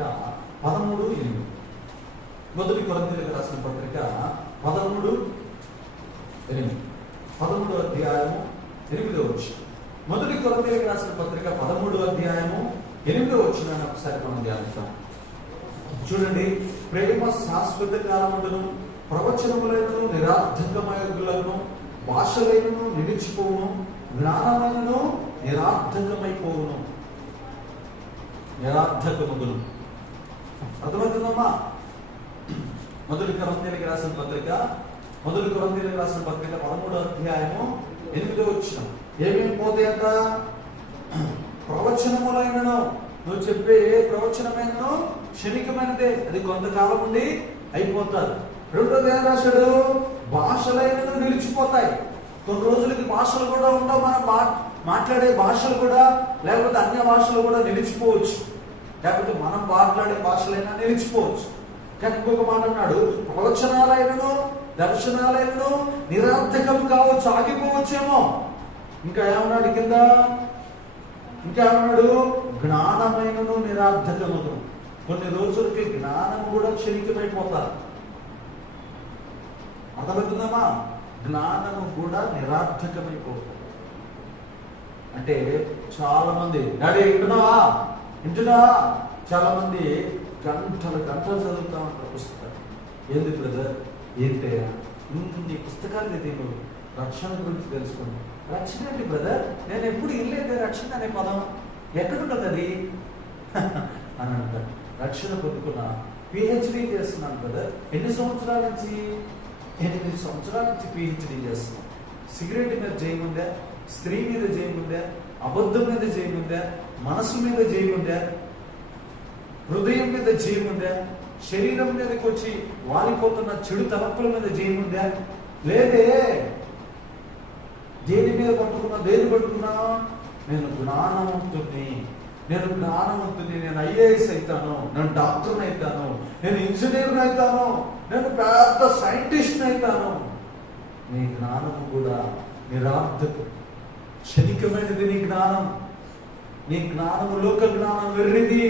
13:8. మొదటి కొరింథీయులకు రాసిన పత్రిక 13:8. 13వ అధ్యాయము 8వ వచనం. మొదటి కొరింథీయులకు రాసిన పత్రిక 13వ అధ్యాయము 8వ వచనాన్ని ఒకసారి మనం ధ్యానిస్తాం. చూడండి, ప్రేమ శాశ్వత కాలములను, ప్రవచనములను నిరార్థకమగులను, భాషలైనను నిలిచిపోవును, జ్ఞానమైనను నిరార్థకమైపోవును. నిరార్థకములు అర్థమవుతుందమ్మా? మొదటి కొరింథీయులకు రాసిన పత్రిక 13వ అధ్యాయము 8వ వచనం. ఏమేమి పోతాయంట? ప్రవచనములైనను, నువ్వు చెప్పే ఏ ప్రవచనమైనను క్షణికమైనదే, అది కొంతకాలం ఉండి అయిపోతారు. రెండోది ఏం రాశాడు? భాషలైనను నిలిచిపోతాయి. కొన్ని రోజులకి భాషలు కూడా ఉండవు. మనం మాట్లాడే భాషలు కూడా, లేకపోతే అన్య భాషలు కూడా నిలిచిపోవచ్చు, లేకపోతే మనం మాట్లాడే భాషలైనా నిలిచిపోవచ్చు. కానీ ఇంకొక మాట అన్నాడు, ప్రవచనాలైనను దర్శనాలైనను నిరర్థకం కావచ్చు, ఆగిపోవచ్చేమో. ఇంకా ఏమన్నాడు కింద? ఇంకా ఏమన్నాడు? జ్ఞానమైనను నిరర్థకమును. కొన్ని రోజులకి జ్ఞానం కూడా క్షణికమైపోతారు. అర్థమవుతుందమ్మా? జ్ఞానము కూడా నిరర్థకమైపోతుంది. అంటే చాలా మంది, డాడీ వింటున్నావా? చాలా మంది గంటలు చదువుతా ఉంటారు పుస్తకాలు. ఏంది బ్రదర్, ఏంటయ్యా ఇన్ని పుస్తకాలు నేను రక్షణ గురించి తెలుసుకున్నాను. రక్షణ ఏంటి బ్రదర్? నేను ఎప్పుడు ఇల్లేదే రక్షణ అనే పదం ఎక్కడున్నది అది అని అంటారు. రక్షణ పొందుకున్నా, పిహెచ్డీ చేస్తున్నాను బ్రదర్. ఎన్ని సంవత్సరాల నుంచి? 8 సంవత్సరాల నుంచి పిహెచ్డీ చేస్తున్నాను. సిగరెట్ మీద జయముందా? స్త్రీ మీద జయముందా? అబద్ధం మీద జయముందా? మనసు మీద జయం ఉందా? హృదయం మీద జయం ఉందా? శరీరం మీదకి వచ్చి వాలిపోతున్న చెడు తలపుల మీద జయం ఉందా? లేదే. దేని మీద పట్టుకున్నా? నేను జ్ఞానవంతుని, నేను ఐఏఎస్ అవుతాను, నేను డాక్టర్ని అవుతాను, నేను ఇంజనీర్ని అవుతాను, నేను పెద్ద సైంటిస్ట్ని అవుతాను. నీ జ్ఞానము కూడా నిరార్థకు, క్షణికమైనది నీ జ్ఞానం. నీ జ్ఞానము లోక జ్ఞానం వెర్రిది.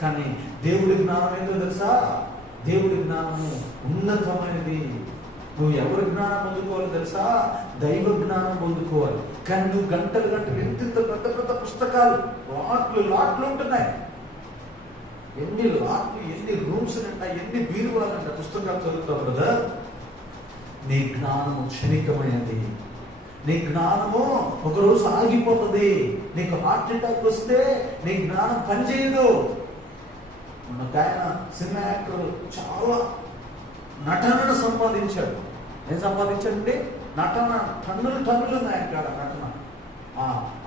కానీ దేవుడి జ్ఞానం ఏంటో తెలుసా? దేవుడి జ్ఞానము ఉన్నతమైనది. నువ్వు ఎవరి జ్ఞానం పొందుకోవాలి తెలుసా? దైవ జ్ఞానం పొందుకోవాలి. కానీ నువ్వు గంటలు ఎంత పెద్ద పెద్ద పుస్తకాలు లాట్లు ఉంటున్నాయి. ఎన్ని లాట్లు, ఎన్ని రూమ్స్ ఉంటాయి, ఎన్ని బీరువాలంట పుస్తకాలు చదువుతావు కదా. నీ జ్ఞానము క్షణికమైనది. నీ జ్ఞానము ఒకరోజు ఆగిపోతుంది. నీకు హార్ట్ అటాక్ వస్తే నీ జ్ఞానం పనిచేయదు. ఆయన సినిమా యాక్టర్ చాలా నటనను సంపాదించాడు. ఏం సంపాదించాడండి? నటన. టన్నులు ఉన్నాయి కాడ నటన.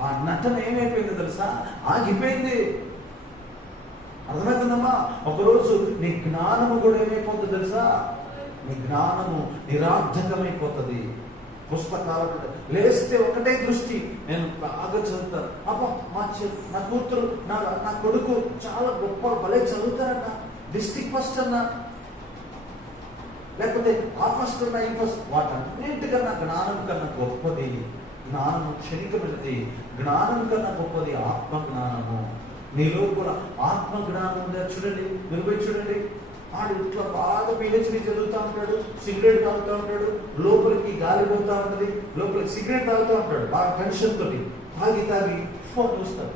ఆ నటన ఏమైపోయింది తెలుసా? ఆగిపోయింది. అర్థమవుతుందమ్మా? ఒకరోజు నీ జ్ఞానము కూడా ఏమైపోతుంది తెలుసా? నీ జ్ఞానము నిరార్థకమైపోతుంది. పుస్తకాలు లేస్తే ఒకటే దృష్టి, నేను బాగా చదువుతాను. అబ్బా నా కూతురు నా కొడుకు చాలా గొప్ప భలే చదువుతారన్న, డిస్ట్రిక్ట్ ఫస్ట్ అన్నా, లేకపోతే ఆ ఫస్ట్ అన్నా, ఈ ఫస్ట్. వాటన్నింటికన్నా జ్ఞానం కన్నా గొప్పది. జ్ఞానము క్షణికమైనది. జ్ఞానం కన్నా గొప్పది ఆత్మ జ్ఞానము. నీలో కూడా ఆత్మ జ్ఞానం ఉందా? చూడండి, మీరు పోయి చూడండి. ఆడు ఇట్లా బాగా పిహెచ్డీ చదువుతూ ఉంటాడు, సిగరెట్ తాగుతూ ఉంటాడు, లోపలికి గాలి పోతూ ఉంటుంది, లోపలికి సిగరెట్ తాగుతూ ఉంటాడు బాగా టెన్షన్ తోటి. తాగి ఫోన్ చూస్తాడు.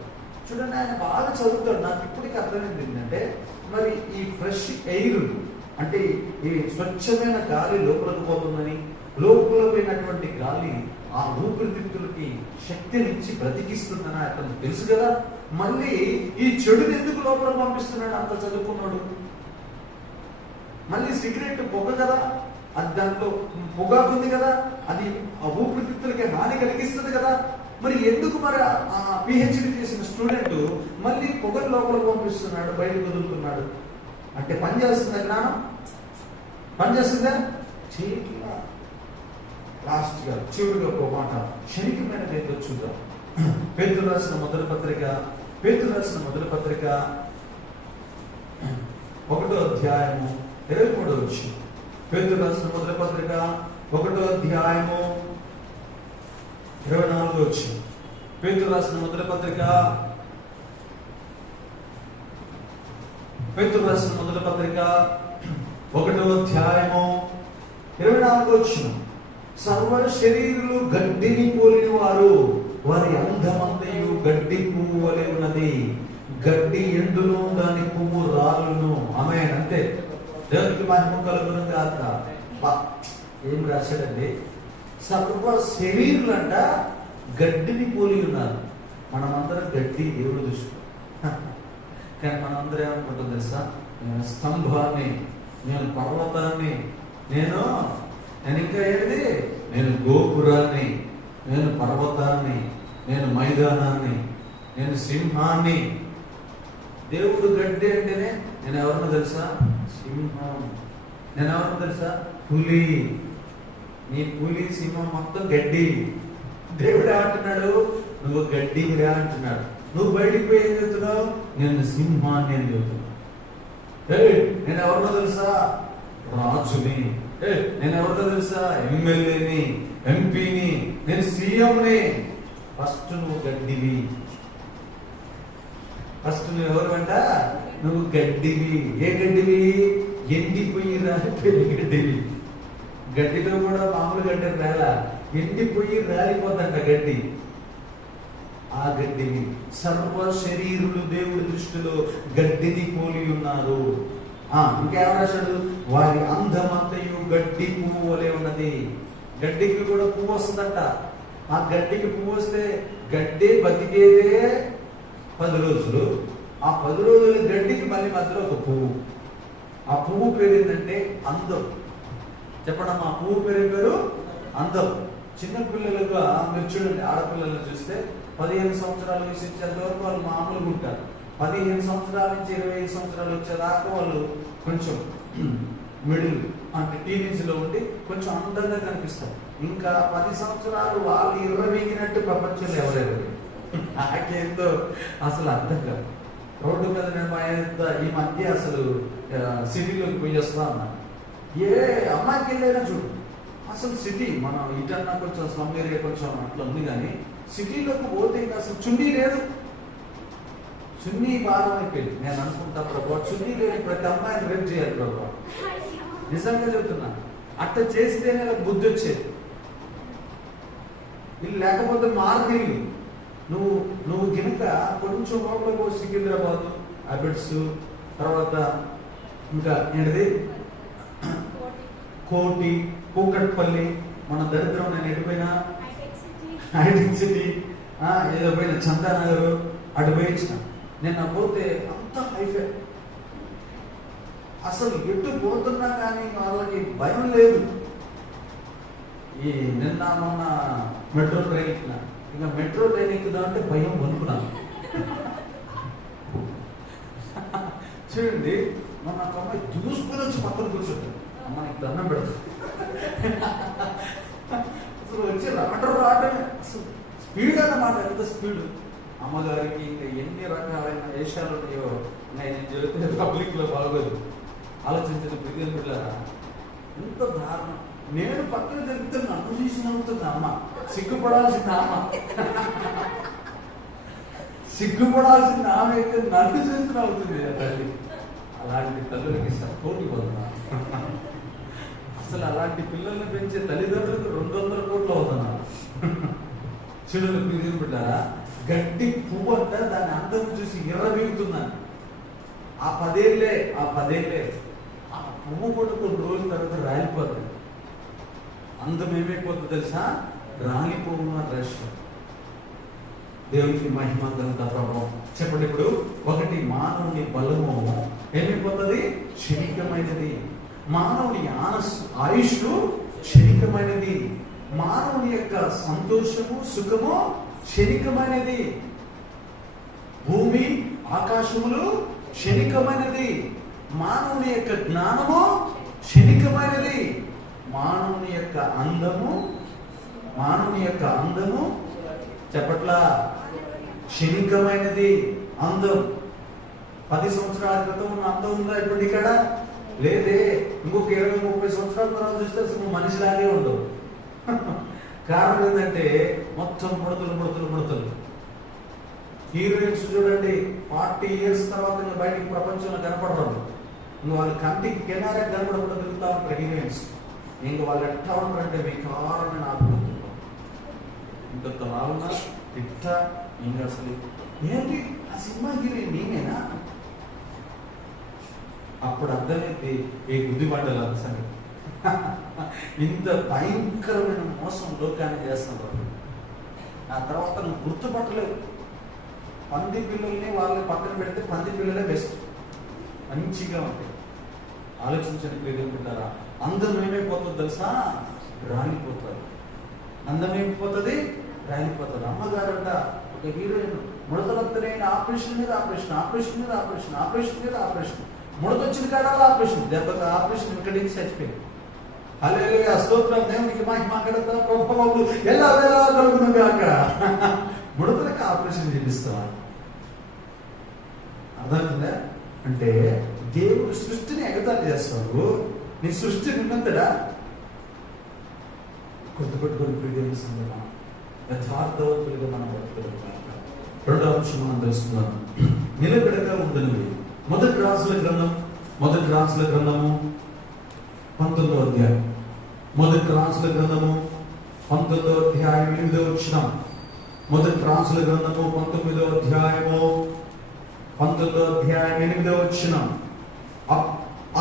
చూడండి, ఆయన బాగా చదువుతాడు. నాకు ఇప్పటికీ అర్థమైంది ఏంటంటే, మరి ఈ ఫ్రెష్ ఎయిర్ అంటే ఈ స్వచ్ఛమైన గాలి లోపలికి పోతుందని, లోపల పోయినటువంటి గాలి ఆ ఊపిరితిత్తులకి శక్తినిచ్చి బ్రతికిస్తుందని అతను తెలుసు కదా. మళ్ళీ ఈ చెడుని ఎందుకు లోపల పంపిస్తున్నాడు? అంత చదువుకున్నాడు. మళ్ళీ సిగరెట్ పొగ కదా, అది దాంట్లో పొగాకుంది కదా, అది ఆ ఊపిరితిత్తులకి హాని కలిగిస్తుంది కదా. మరి ఎందుకు మరి ఆ పిహెచ్డి చేసిన స్టూడెంట్ మళ్ళీ పొగ లోపల పంపిస్తున్నాడు, బయటకు వదులుతున్నాడు? అంటే పనిచేస్తుందా జ్ఞానం? పనిచేస్తుందా? చేయట్లా. లాస్ట్గా చివరిగా ఒక మాట, క్షణికమైనది ఏంటో చూద్దాం. పేతురు రాసిన మొదటి పత్రిక 1వ అధ్యాయము 23వ వచనం. పేతురు రాసిన మొదటి పత్రిక 1వ అధ్యాయము 24వ వచనం. పేతురు రాసిన మొదటి పత్రిక 1వ అధ్యాయము 24వ వచనం. సర్వ శరీరులు గడ్డిని పోలిన వారు, వారి అందమంతయు గడ్డి పువ్వు వలె ఉన్నది. గడ్డి ఎండును, దాని పువ్వు రాలును. ఆమేన్. అంతే. దేవునికి మహిమ కలుగును గాక. ఏం రాశాడండి? సర్వ శరీరులంట గడ్డిని పోలి ఉన్నారు. మనమందరం గడ్డి దేవుడు దృష్టి. కానీ మనందరం ఏమనుకుంటాం తెలుసా? నేను స్తంభాన్ని, నేను పర్వతాన్ని, నేను ఇంకా ఏంటిది, నేను గోపురాన్ని, నేను పర్వతాన్ని, నేను మైదానాన్ని, నేను సింహాన్ని. దేవుడు గడ్డి అంటేనే నేను ఎవరినో తెలుసా? సింహం. నేను ఎవరినో తెలుసా? పులి. నీ పులి సింహం మొత్తం గడ్డి. దేవుడు ఏమంటున్నాడు? నువ్వు గడ్డివిరా అంటున్నాడు. నువ్వు బయటికి పోయి ఏం చెప్తున్నావు? నేను సింహాన్ని అని చెప్తున్నావు. నేను ఎవరినో తెలుసా? రాజుని. నేను ఎవరినో తెలుసా? ఎమ్మెల్యేని, ఎంపీని, నేను సీఎంని. ఫస్ట్ నువ్వు గడ్డివి. ఫస్ట్ నువ్వు ఎవరు అంట? నువ్వు గడ్డివి. ఏ గడ్డివి? ఎండిపోయి రాలిపోయి గడ్డివి. గడ్డిలో కూడా మామూలు గడ్డి రాలా, ఎండిపోయి రాలిపోతంట గడ్డి. ఆ గడ్డిని సర్వ శరీరులు దేవుడి దృష్టిలో గడ్డిని పోలి ఉన్నారు. ఇంకేం రాశాడు? వారి అందమంతయు గడ్డి పువ్వు వలె ఉన్నది. గడ్డికి కూడా పువ్వు వస్తుందంట. ఆ గడ్డికి పువ్వు వస్తే గడ్డి బతికేదే 10 రోజులు. ఆ 10 రోజుల గడ్డికి మళ్ళీ మధ్యలో ఒక పువ్వు. ఆ పువ్వు పేరు ఏంటంటే అందం. చెప్పడమ్మా, ఆ పువ్వు పేరు అందం. చిన్న పిల్లలుగా మీరు చూడండి, ఆడపిల్లలను చూస్తే 15 సంవత్సరాలు వయసు వచ్చేంత వరకు వాళ్ళు మామూలుగా ఉంటారు. 15 సంవత్సరాల నుంచి 25 సంవత్సరాలు వచ్చేదాకా వాళ్ళు కొంచెం మిడిల్ అంటే టీనేజ్లో ఉండి కొంచెం అందంగా కనిపిస్తారు. ఇంకా 10 సంవత్సరాలు వాళ్ళు ఇరవీగినట్టు ప్రపంచంలో ఎవరెవరు నాకేందో అసలు అర్థం కాదు. రోడ్డు మీద నేను ఈ మధ్య అసలు సిటీలోకి పోయి వస్తా ఉన్నా. ఏ అమ్మాయికి వెళ్ళైనా చూడు, అసలు సిటీ మనం ఇటన్నా కొంచెం స్లమ్ ఏరియా కొంచెం అట్లా ఉంది, కానీ సిటీలోకి పోతే ఇంకా అసలు చున్నీ లేదు. చున్నీ భారం అయిపోయింది. నేను అనుకుంటా ప్రభావ చున్నీ లేని ప్రతి అమ్మాయిని రేపు చేయాలి ప్రభావ. నిజంగా చెప్తున్నా, అట్లా చేస్తేనే నాకు బుద్ధి వచ్చేది. ఇది లేకపోతే మారుతీలు నువ్వు గినక కొంచెం లోపల పోయి సికింద్రాబాద్ అబిడ్స్ తర్వాత ఇంకా ఏంటిది కోటి కూకట్పల్లి, మన దరిద్రం నేను ఎటుపోయినా హైటెక్ సిటీ ఏదో పోయిన చందానగర్ అటు పోయించిన. నేను పోతే అంత హైఫై, అసలు ఎటు పోతున్నా కానీ వాళ్ళకి భయం లేదు. ఈ నిన్న మొన్న మెట్రో ట్రైన్ ఎక్కిన, ఇంకా మెట్రో ట్రైన్ ఎక్కుదా అంటే భయం వణుకున్నాను. చూడండి, మొన్న ఒక అమ్మాయి దూసుకుని వచ్చి పక్కన కూర్చుంటాను. అమ్మ నీకు దండం పెడతాను. అసలు వచ్చి రావటమే అసలు స్పీడ్ అన్నమాట. ఎంత స్పీడ్! అమ్మగారికి ఇంకా ఎన్ని రకాలైన వేషాలు ఉన్నాయో నేను చెబితే పబ్లిక్లో బాగోదు. ఆలోచించిన ప్రియ బిడ్డలారా, ఎంత దారుణం! నేను పక్కన జరిగితే నన్ను చూసి నవ్వుతుంది అమ్మ. సిగ్గుపడాల్సిన అమ్మ, సిగ్గుపడాల్సిన ఆమె అయితే నన్ను చూసి నవ్వుతుంది తల్లి. అలాంటి తల్లులకి సపోర్ట్ పోతున్నా. అసలు అలాంటి పిల్లల్ని పెంచే తల్లిదండ్రులకు 200 కోట్లు అవుతున్నారు. చెడులు ప్రియ బిడ్డలారా, గట్టి పువ్వు అంట దాని అందం చూసి ఎర్రవీగుతున్నాను. ఆ 10 ఏళ్ళే ఆ పువ్వు కూడా కొన్ని రోజుల తర్వాత రాలిపోతుంది. అందం ఏమైపోతుంది తెలుసా? రాలిపోవున రష్యం. దేవునికి మహిమ ఘనత ప్రభావం. చెప్పండి. ఇప్పుడు ఒకటి, మానవుని బలము ఏమైపోతుంది? క్షణికమైనది. మానవుని ఆయుష్ క్షణికమైనది. మానవుని యొక్క సంతోషము సుఖము క్షణికమైనది. భూమి ఆకాశములు క్షణికమైనది. మానవుని యొక్క జ్ఞానము క్షణికమైనది. మానవుని యొక్క అందము చెప్పట్లా క్షణికమైనది. అందం 10 సంవత్సరాల క్రితం ఉన్న అందం ఉందా ఇప్పుడు ఇక్కడ? లేదే. ఇంకొక 20-30 సంవత్సరాల తర్వాత చూస్తే అసలు మనిషిలాగే ఉండవు. కారణం ఏంటంటే మొత్తం ముడతలు. హీరోయిన్స్ చూడండి, 40 ఇయర్స్ తర్వాత ఇంకా బయటికి ప్రపంచంలో కనపడరు. ఇంకా వాళ్ళ కంటికి కెనారా కనపడకుండా తిరుగుతా ఉంటారు హీరోయిన్స్. ఇంకా వాళ్ళు ఎట్లా ఉంటారంటే వికారమైన ఆత్మహత్య, ఇంకొంత లావున్నా ఇట్ట. ఇంకా అసలు ఏంటి ఆ సినిమా హీరోయిన్ నేనేనా? అప్పుడు అర్థమైంది ఏ బుద్ధిమండలు అసలు ఇంత భయంకరమైన మోసం లోకాన్ని చేస్తున్నారు. ఆ తర్వాత నువ్వు గుర్తుపట్టలేవు. పంది పిల్లల్ని వాళ్ళని పక్కన పెడితే పంది పిల్లలే బెస్ట్, మంచిగా ఉంటాయి. ఆలోచించండి ప్రియకుంటారా. అందం ఏమైపోతుంది తెలుసా? రాలిపోతుంది. అందమైపోతుంది, రాలిపోతుంది. అమ్మగారంట ఒక హీరోయిన్ ముడతలొత్తలేని ఆపరేషన్ మీద ఆపరేషన్. ముడతొచ్చిన కాడాలి ఆపరేషన్, దెబ్బకి ఆపరేషన్ ఇక్కడి నుంచి చచ్చిపోయింది. హల్లెలూయా, స్తోత్రం. దేవునికి మహిమ కలుగును ప్రభువు ఎల్లవేళలా కలుగును గాక. ముడతలకు ఆపరేషన్ చేపిస్తావా? అర్థమవుతుందా? అంటే దేవుడు సృష్టిని ఎగతాళి చేస్తావు. నీ సృష్టి నిన్నంతడా కొట్టుకొని ప్రియమైన సంగమా, యథార్థవంతులుగా మనం బతుకుతాం. రెండవ అంశం మనం తెలుసుకున్నాం. నిలబెడగా ఉండనివి. మొదటి రాసుల గ్రంథము 19వ అధ్యాయం. మొదటి రాసుల గ్రంథము 19వ అధ్యాయం 8వ వచనం. మొదటి రాసుల గ్రంథము 19వ అధ్యాయము 19వ అధ్యాయం 8వ వచనం.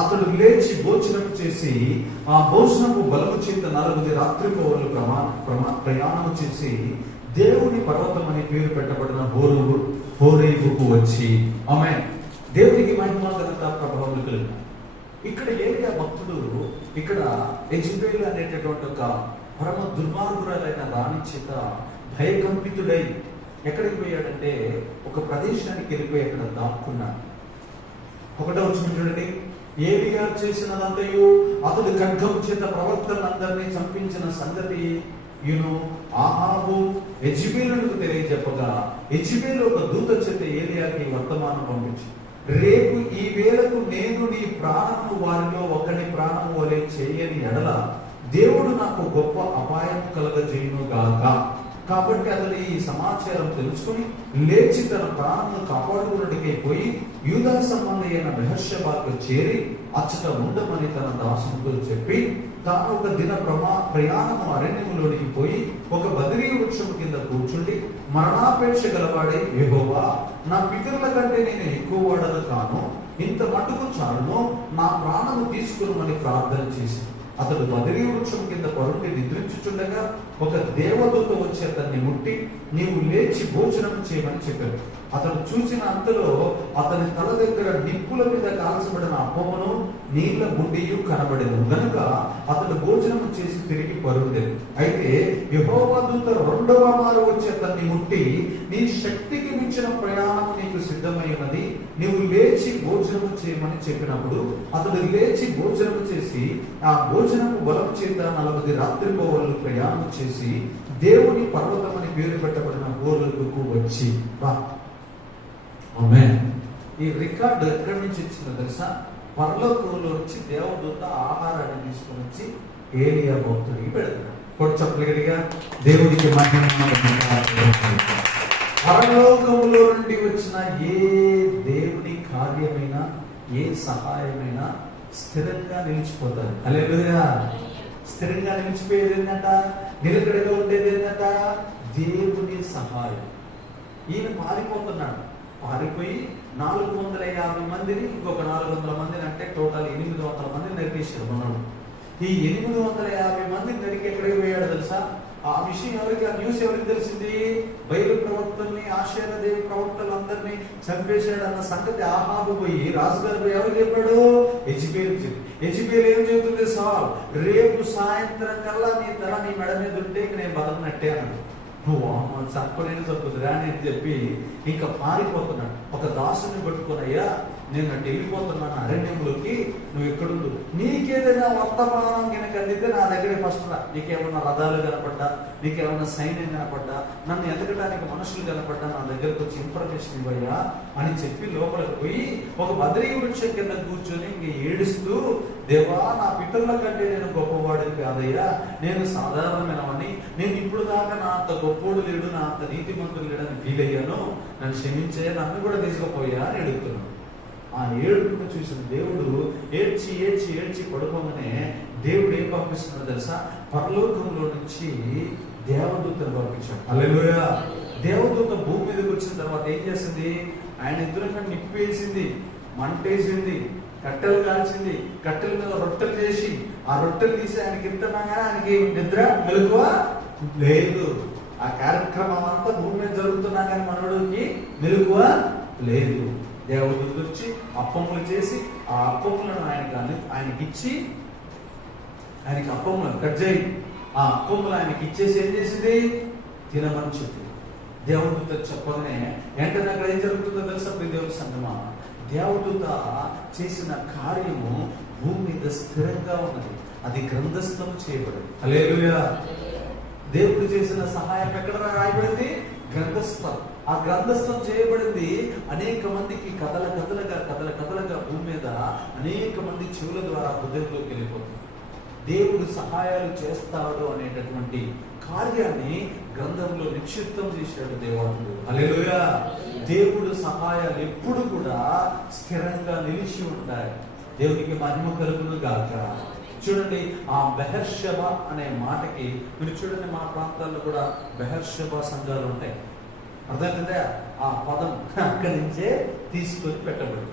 అతడు లేచి భోజనం చేసి ఆ భోజనపు బలము చేత 4 రాత్రి పౌరులు ప్రయాణం చేసి దేవుని పర్వతం అని పేరు పెట్టబడిన హోరేబుకు వచ్చి. ఆమేన్. దేవునికి మహిమ ఘనత ప్రభావం కలిగిన. ఇక్కడ ఏలియా భక్తుడు ఇక్కడ యెజబెల్ అనేటటువంటి ఒక పరమ దుర్మార్గురాలైన రాణి చేత భయకంపితుడై ఎక్కడికి పోయాడంటే ఒక ప్రదేశానికి వెళ్ళిపోయి అక్కడ దాక్కున్నాడు. 1వ వచనం చూడండి. ఏలియా చేసినదంతయు అతడు ఖడ్గం చేత ప్రవక్తలందరినీ చంపించిన సంగతి ఆహాబు యెజెబెలుకు తెలియజెప్పగా, యెజెబెలు ఒక దూత చేత ఏలియాకి వర్తమానం పంపించి, రేపు ఈ వేళకు నేను నీ ప్రాణము వారిలో ఒకని ప్రాణము వలె చేయని ఎడల దేవుడు నాకు గొప్ప అపాయం కలగజేయును గాక. కాబట్టి అతడు ఈ సమాచారం తెలుసుకుని లేచి తన ప్రాణమును కాపాడుకున్నట్టుకే పోయి యూదా సంబంధమైన బెహర్షెబాకు చేరి అచ్చట ఉండమని తన దాసునితో చెప్పి, తాను ఒక దిన ప్రయాణము అరణ్యములోనికి పోయి ఒక బదిరీ వృక్షం కింద కూర్చుండి మరణాపేక్ష గలవాడే, యెహోవా, నా పితరుల కంటే నేను ఎక్కువ వాడను కాను, ఇంత మటుకు చాలును, నా ప్రాణము తీసుకురమని ప్రార్థన చేసి అతడు బదిరీ వృక్షం కింద పరుండి నిద్రించుచుండగా ఒక దేవదూత వచ్చి అతన్ని ముట్టి, నీవు లేచి భోజనం చేయమని చెప్పాడు. అతడు చూసిన అంతలో అతని తల దగ్గర నిప్పుల మీద కాల్చబడిన అప్పమును నీళ్ల గుండియు కనబడెను గనుక అతడు భోజనం చేసి తిరిగి పరుండెను. అయితే యెహోవా దూత 2వ మారు వచ్చి అతన్ని ముట్టి, నీ శక్తికి మించిన ప్రయాణం నీకు సిద్ధమై ఉన్నది, నీవు లేచి భోజనము చేయమని చెప్పినప్పుడు అతడు లేచి భోజనము చేసి ఆ భోజనము బలము చేత 40 రాత్రిపోవలు ప్రయాణం చేసి దేవుని పర్వతం అని పేరు పెట్టబడిన హోరేబుకు వచ్చి. ఆమేన్. ఈ రికార్డు ఎక్కడి నుంచి వచ్చిందో తెలుసా? పరలోకంలో వచ్చి దేవదూత ఆహారాన్ని తీసుకొని వచ్చి ఏలియా భక్తుడికి పెడతాడు. కొట్టప్పటిగా దేవుడికి మహిమ. పరలోకంలో నుండి వచ్చిన ఏ దేవుని కార్యమైనా ఏ సహాయమైనా స్థిరంగా నిలిచిపోతారు. హల్లెలూయా. స్థిరంగా నిలిచిపోయేది ఏంటంట? నిలకడగా ఉండేది ఏంటంట? దేవుని సహాయం. ఈయన పారిపోతున్నాడు. పారిపోయి 450 మందిని, ఇంకొక 400 మందిని, అంటే టోటల్ 800 మందిని నరికేశాడు మనోడు. ఈ 850 మందిని నరికి ఎక్కడికి పోయాడు తెలుసా? ఆ విషయం ఎవరికి, ఆ న్యూస్ ఎవరికి తెలిసింది? బయలు ప్రవక్తల్ని, ఆశ్చర్యదేవి ప్రవక్తలందరినీ చంపేశాడు అన్న సంగతి ఆహాబు పోయి రాజుగారు ఎవరు చెప్పాడు? యెజెబెలు చెప్పి. యెజెబెలు ఏం చెబుతుంది? సాల్, రేపు సాయంత్రం కల్లా నీ తల నీ మెడ మీద ఉంటే నేను బతకనట్టే అన్నాడు. నువ్వు చంపలేని చంపుతురా అని చెప్పి ఇంకా పారిపోతున్నాడు. ఒక దాసుని పట్టుకున్నయ్యా, నేను అటు వెళ్ళిపోతున్నాను అరణ్యంలోకి, నువ్వు ఎక్కడుండు, నీకేదైనా వర్తమానం కనుక అందితే నా దగ్గర ఫస్ట్ రా. నీకేమన్నా రథాలు కనపడ్డా, నీకేమన్నా సైన్యం కనపడ్డా, నన్ను ఎదగడానికి మనుషులు కనపడ్డా నా దగ్గరకు వచ్చి ఇన్ఫర్మేషన్ ఇవ్వయ్యా అని చెప్పి లోపలికి పోయి ఒక బదరీ వృక్షం కింద కూర్చొని ఇంక ఏడుస్తూ, దేవా, నా పితరుల కంటే నేను గొప్పవాడిని కాదయ్యా, నేను సాధారణమైనవని, నేను ఇప్పుడు దాకా నా అంత గొప్పోడు లేడు, నా అంత నీతిమంతుడు లేడని ఫీల్ అయ్యాను, నన్ను క్షమించే, నన్ను కూడా తీసుకుపోయా అని అడుగుతున్నాను. ఆ ఏడుపును చూసిన దేవుడు ఏడ్చి ఏడ్చి ఏడ్చి పడుకోగానే దేవుడు ఏం పంపిస్తున్నాడు తెలుసా? పరలోకంలో నుంచి దేవదూతను పంపించాడు. హల్లెలూయా. దేవదూత భూమి మీదకి వచ్చిన తర్వాత ఏం చేసింది? ఆయన ఎదురుగా నిప్పేసింది, మంటేసింది, కట్టెలు కాల్చింది, కట్టెల మీద రొట్టెలు చేసి ఆ రొట్టెలు తీసి ఆయనకి ఇస్తున్నాగా ఆయనకి నిద్ర మెలకువ లేదు. ఆ కార్యక్రమం అంతా భూమి మీద జరుగుతున్నా కానీ మనోడికి మెలకువ లేదు. దేవదూత వచ్చి అప్పములు చేసి ఆ అప్పములను ఆయనకి ఇచ్చి, ఆయనకి అప్పములను కట్ చేయి, ఆ అప్పములు ఆయనకి ఇచ్చేసి ఏం చేసింది? తినమని చెప్పి దేవదూత చెప్పగానే వెంటనే అక్కడ ఏం జరుగుతుందో తెలుసా? దేవుడి సంగమా, దేవదూత చేసిన కార్యము భూమి మీద స్థిరంగా ఉన్నది, అది గ్రంథస్థం చేయబడింది. హల్లెలూయా. దేవుడు చేసిన సహాయం ఎక్కడ రాయబడింది? గ్రంథస్థం. ఆ గ్రంథస్థం చేయబడింది. అనేక మందికి కథల కథలుగా భూమి మీద అనేక మంది చెవుల ద్వారా హృదయంలోకి వెళ్ళిపోతుంది. దేవుడు సహాయాలు చేస్తాడు అనేటటువంటి కార్యాన్ని గ్రంథంలో నిక్షిప్తం చేశాడు దేవుడు. హల్లెలూయా. దేవుడు సహాయాలు ఎప్పుడు కూడా స్థిరంగా నిలిచి ఉంటాయి. దేవునికి మహిమ కలుగును గాక. చూడండి, ఆ బెహర్షెబా అనే మాటకి మీరు చూడండి, మా ప్రాంతాల్లో కూడా బెహర్షెబా సంఘాలు ఉంటాయి. అర్థమైందా? ఆ పదం అక్కడి నుంచే తీసుకొని పెట్టబడింది.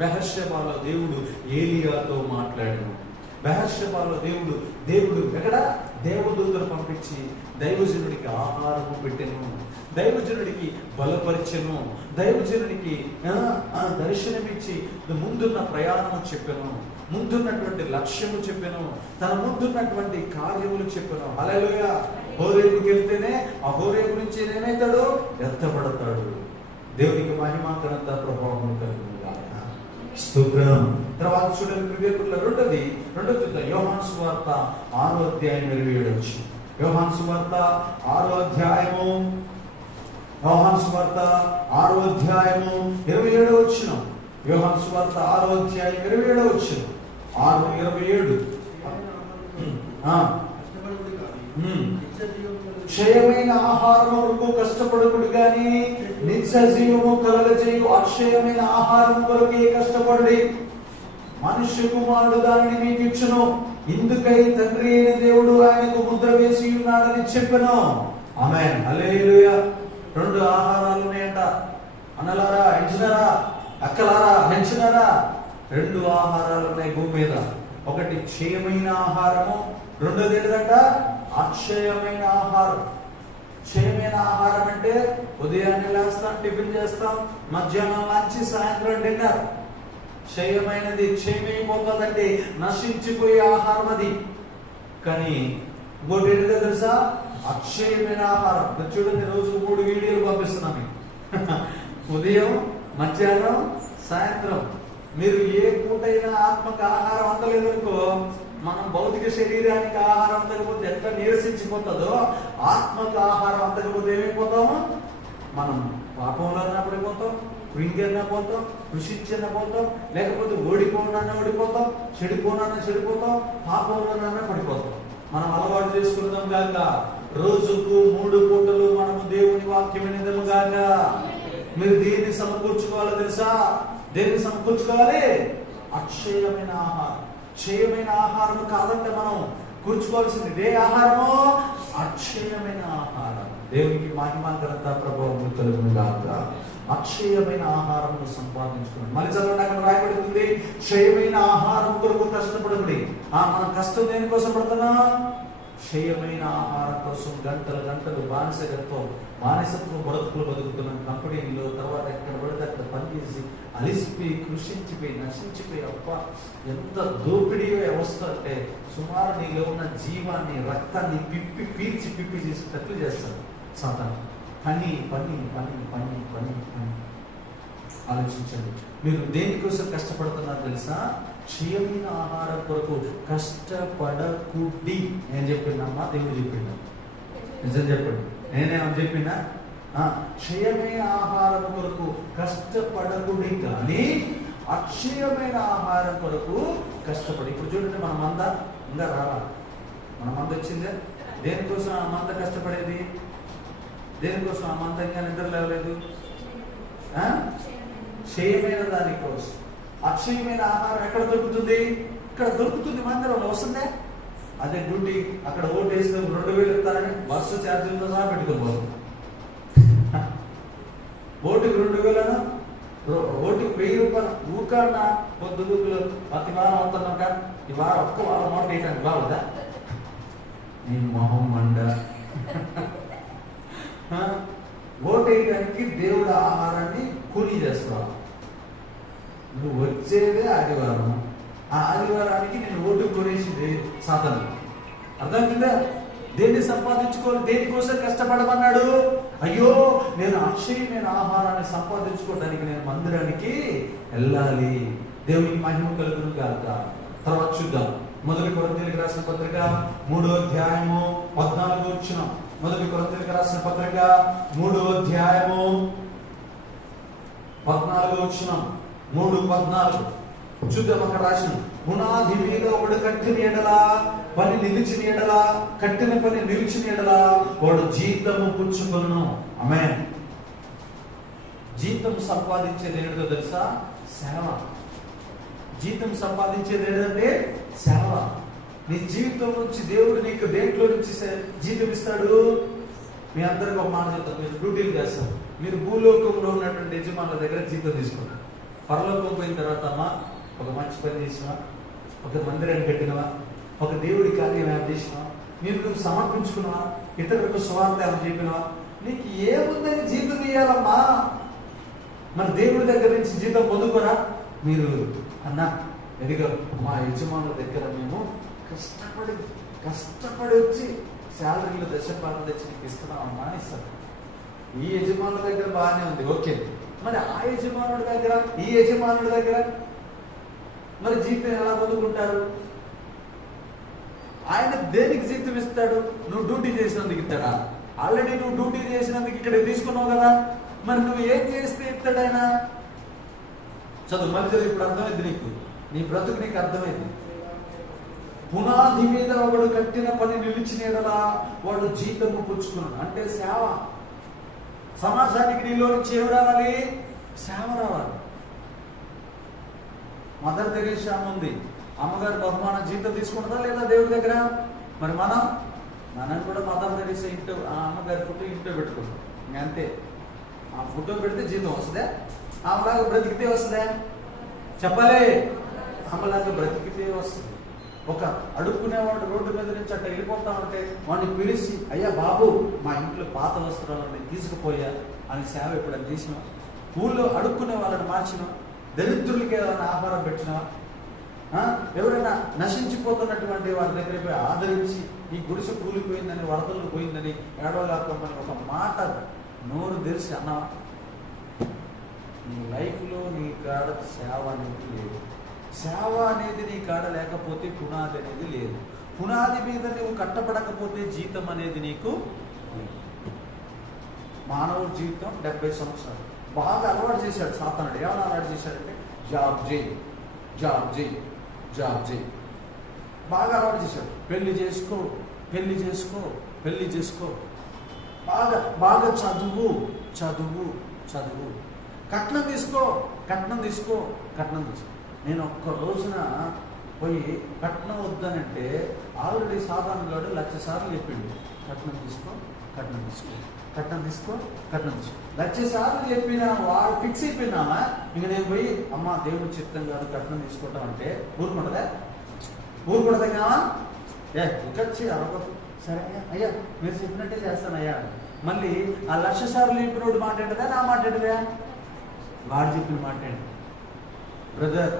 బెహర్షెబాలో దేవుడు ఏలియాతో మాట్లాడాడు. బెహర్షెబాలో దేవుడు ఎక్కడ? దేవదూతను పంపించి దైవజనుడికి ఆహారము పెట్టెను, దైవజనుడికి బలపరిచెను, దైవజనుడికి దర్శనమిచ్చి ముందున్న ప్రయాణము చెప్పెను, ముందున్నటువంటి లక్ష్యము చెప్పెను, తన ముందున్నటువంటి కార్యములు చెప్పెను. హల్లెలూయా. హోరేబుకి వెళ్తేనే ఆ హోరేబు నుంచి ఏమవుతాడు? ఎత్తబడతాడు. దేవునికి మహిమ ఘనత ప్రభావం కలుగును గాక. స్తోత్రం. తర్వాత చూడండి ప్రియకుల రెండోది యోహాను సువార్త 6వ అధ్యాయం 27 వచ్చిన. యోహాను సువార్త 6వ అధ్యాయము 27 వచ్చిన. యోహాను సువార్త 6వ అధ్యాయం 27 వచ్చిన. 6:27. క్షయమైన ఆహారం కొరకు కష్టపడకుడు గాని నిత్య జీవము కలగజేయు అక్షయమైన ఆహారం కొరకే కష్టపడి మనుష్య కుమారుడు దానిని మీకు ఇచ్చును. ఇందుకై తండ్రి అయిన దేవుడు ఆయనకు ముద్ర వేసి ఉన్నాడని చెప్పెను. ఆమేన్. హల్లెలూయా. 2 ఆహారాలు ఉన్నాయంట. అన్నలారా ఎంచినారా? అక్కలారా ఎంచినారా? 2 ఆహారాలు ఉన్నాయి భూమి మీద. ఒకటి క్షయమైన ఆహారము, రెండోది ఏంటంట? అక్షయమైన ఆహారం. క్షయమైన ఆహారం అంటే ఉదయాన్నే లేస్తాం, టిఫిన్ చేస్తాం, మధ్యాహ్నం లంచ్, సాయంత్రం డిన్నర్. క్షయమైనది క్షయమైపోతుందంటే నశించిపోయే ఆహారం అది. కానీ ఇంకోటి ఏంటో తెలుసా? అక్షయమైన ఆహారం. చూడండి, రోజు 3 వీడియోలు పంపిస్తున్నాను. ఉదయం, మధ్యాహ్నం, సాయంత్రం. మీరు ఏ పూటైనా ఆత్మక ఆహారం అందలేదనుకో, మనం భౌతిక శరీరానికి ఆహారం అందకపోతే ఎట్లా నీరసించిపోతుందో, ఆత్మక ఆహారం అందకపోతే ఏమైపోతాము? మనం పాపంలోనే పడిపోతాం, కృంగినా పోతాం, కృషించిన పోతాం, లేకపోతే ఓడిపోయినా ఓడిపోతాం, చెడిపోతాం, పాపంలోనే పడిపోతాం. మనం అలవాటు చేసుకుందాం గాక. రోజుకు 3 పూటలు మనము దేవుని వాక్యం వినదము గాక. మీరు దేన్ని సమకూర్చుకోవాలో తెలుసా? దేన్ని సమకూర్చుకోవాలి? అక్షయమైన ఆహారం. క్షయమైన ఆహారం కాదంటే మనం కూర్చుకోవాల్సింది ఏ ఆహారమో? అక్షయమైన ఆహారం. దేవునికి మహిమ ఘనత ప్రభావం కలుగును గాక. అక్షయమైన ఆహారం సంపాదించుకున్నాం. మళ్ళీ చదవండి, అక్కడ రాయబడుతుంది క్షయమైన ఆహారం కొరకు కష్టపడండి. మనం కష్టం దేనికోసం పడుతున్నాం? క్షయమైన ఆహారం కోసం గంటలు బానిసత్వం బ్రతుకులు బతుకుతున్నాం. కంపెనీలో, తర్వాత ఎక్కడ పడితే అక్కడ పనిచేసి అలిసిపోయి, కృషించిపోయి, నశించిపోయి, అప్ప ఎంత దోపిడీ వ్యవస్థ అంటే సుమారు నీలో ఉన్న జీవాన్ని, రక్తాన్ని పీల్చి చేసేటట్లు చేస్తాడు సాతాను. పని. ఆలోచించండి, మీరు దేనికోసం కష్టపడుతున్నారు తెలుసా? క్షయమైన ఆహారం కొరకు కష్టపడకుడి. నేను చెప్పిందమ్మా, దేవుడు చెప్పిందా? నిజం చెప్పండి, నేనేమని చెప్పినా? క్షయమైన ఆహారం కొరకు కష్టపడకుడి కానీ అక్షయమైన ఆహారం కొరకు కష్టపడి. ఇప్పుడు చూడండి, మన మంద ఇంకా రావాలి. మన మంద వచ్చిందే. దేనికోసం ఆ మంద కష్టపడేది? దేనికోసం ఆ మంద ఇంకా నిద్ర లేవలేదు? క్షయమైన దానికోసం. అక్షయమైన ఆహారం ఎక్కడ దొరుకుతుంది? ఇక్కడ దొరుకుతుంది, మందిరంలో వస్తుందే. అదే డ్యూటీ అక్కడ ఓటు వేసుకొని 2000 ఇస్తారని బస్సు ఛార్జీలతో సహా పెట్టుకోబోతుంది. ఓటుకి 2000, ఓటుకి 1000 రూపాయలు. ఊకన్నా పొద్దు ప్రతి వారం అవుతున్నాక ఈ వారం ఒక్క వారం ఓటు వేయడానికి బాగుందా? నీ మొహం మండ. ఓటు వేయడానికి దేవుడు ఆహారాన్ని కూలీ చేస్తావు. నువ్వు వచ్చేదే ఆదివారం, ఆ ఆదివారానికి నేను ఓటు కొనేసింది సాధన. అర్థమవుతుందా? దేన్ని సంపాదించుకోవాలి? దేనికోసం కష్టపడమన్నాడు? అయ్యో, నేను అక్షయమైన ఆహారాన్ని సంపాదించుకోవడానికి నేను మందిరానికి వెళ్ళాలి. దేవునికి మహిమ కలుగును గాక. తర్వాత చూద్దాం, 1 కొరింథీయులకు రాసిన పత్రిక 3వ అధ్యాయము 14 వచనం. 1 కొరింథీయులకు రాసిన పత్రిక 3వ అధ్యాయము 14 వచనం. 3:14 చూద్దాం. అక్కడ రాసిన పునాది మీద ఒకడు కట్టిన ఎడలా, పని నిలిచిన ఎడలా, కట్టిన పని నిలిచిన ఎడలా వాడు జీతము పుచ్చుకొను. ఆమేన్. జీతం సంపాదించేది ఏంటో తెలుసా? సేవ. జీతం సంపాదించేది ఏంటంటే సేవ. నీ జీవితం నుంచి దేవుడు నీకు దేంట్లో నుంచి జీతం ఇస్తాడు? మీ అందరికి ఒక మాట చెప్తాను, మీరు డ్యూటీలు చేస్తారు. మీరు భూలోకంలో ఉన్నటువంటి యజమానుల దగ్గర జీతం తీసుకుంటారు. పరలోకం పోయిన తర్వాత అమ్మా, ఒక మంచి పని చేసినా, ఒక మందిరాన్ని కట్టినవా, ఒక దేవుడి కార్యం ఏమైనా చేసినావా, నువ్వు సమర్పించుకున్నావా, ఇతరులకు సువార్త ఏమైనా చెప్పినవా, నీకు ఏముందని జీతం ఇయ్యాలమ్మా. మరి దేవుడి దగ్గర నుంచి జీతం పొందుకోరా? మీరు అన్నా ఎదిగా మా యజమానుల దగ్గర మేము కష్టపడి వచ్చి శాలరీలో దశభాగం తెచ్చి నీకు ఇస్తున్నామమ్మా అని ఇస్తాడు. ఈ యజమానుల దగ్గర బాగానే ఉంది, ఓకే. మరి ఆ యజమానుడి దగ్గర ఈ యజమానుడి దగ్గర మరి జీతం ఎలా పొందుకుంటారు? ఆయన దేనికి జీతం ఇస్తాడు? నువ్వు డ్యూటీ చేసినందుకు ఇస్తాడా? ఆల్రెడీ నువ్వు డ్యూటీ చేసినందుకు ఇక్కడ తీసుకున్నావు కదా, మరి నువ్వు ఏం చేస్తే ఇస్తాడు ఆయన? చదువు మళ్ళీ చదువు, ఇప్పుడు అర్థమైంది నీకు, నీ బ్రతుకు నీకు అర్థమైంది. పునాది మీద ఒకడు కట్టిన పని నిలిచిన ఎడలా వాడు జీతము పుచ్చుకున్నాడు. అంటే సేవ. సమాజానికి నీలో నుంచి ఏమి రావాలి? సేవ రావాలి. మదర్ తెరీసా ఉంది, అమ్మగారు బహుమానం జీతం తీసుకుంటుందా లేదా దేవుడి దగ్గర? మరి మనం కూడా మదర్ తెరీసా ఇంట్లో ఆ అమ్మగారి ఫోటో ఇంట్లో పెట్టుకుంటాం, అంతే. ఆ ఫోటో పెడితే జీతం వస్తుందా? ఆమెలాగా బ్రతికితే వస్తుందా? చెప్పలే. ఆమెలాగా బ్రతికితే వస్తుంది. ఒక అడుక్కునేవాడు రోడ్డు మీద నుంచి అట్లా వెళ్ళిపోతా ఉంటే వాడిని పిలిచి, అయ్యా బాబు మా ఇంట్లో పాత వస్త్రాలని తీసుకుపోయా అని సేవ ఎప్పుడైనా తీసినా? ఊళ్ళో అడుక్కునే వాళ్ళని మార్చినా? దరిద్రులకి ఏదైనా ఆహారం పెట్టినా? ఎవరైనా నశించిపోతున్నటువంటి వాళ్ళ దగ్గర పోయి ఆదరించి, ఈ గుడిసె కూలిపోయిందని, వరదలు పోయిందని ఏడవలేకపోమని ఒక మాట నోరు తెరిచి అన్నావా? నీ లైఫ్లో నీ కాడ సేవ అనేది లేదు. సేవ అనేది నీ కాడ లేకపోతే పునాది అనేది లేదు. పునాది మీద నువ్వు కట్టబడకపోతే జీతం అనేది నీకు లేదు. మానవుడి జీవితం 70 సంవత్సరాలు బాగా అలవాటు చేశాడు సాతానుడు. ఏమైనా అలవాటు చేశాడంటే జాబ్ చేయి, జాబ్ చేయి, జాబ్ చేయి, బాగా అలవాటు చేశాడు. పెళ్లి చేసుకో, పెళ్లి చేసుకో, పెళ్లి చేసుకో, బాగా బాగా చదువు, చదువు, చదువు, కట్నం తీసుకో, కట్నం తీసుకో, కట్నం తీసుకో. నేను ఒక్క రోజున పోయి కట్నం వద్దనంటే ఆల్రెడీ సాధారణంగా 1,00,000 సార్లు చెప్పిండు, కట్నం తీసుకో, కట్నం తీసుకో, కట్నం తీసుకో, కట్నం తీసుకో. 1,00,000 సార్లు చెప్పినా వాడు ఫిక్స్ అయిపోయినామా? ఇంక నేను పోయి అమ్మ దేవుడు చిత్తం కాదు కట్నం తీసుకుంటాం అంటే ఊరుకుంటుందా? ఊరుకుంటుందా కావా? ఇకొచ్చి అరవదు. సరే అయ్యా మీరు చెప్పినట్టే చేస్తానయ్యా. మళ్ళీ ఆ 1,00,000 సార్లు చెప్పినోడు మాట్లాడదా, నా మాట్లాడదా? వాడు చెప్పిన మాట్లాడి. బ్రదర్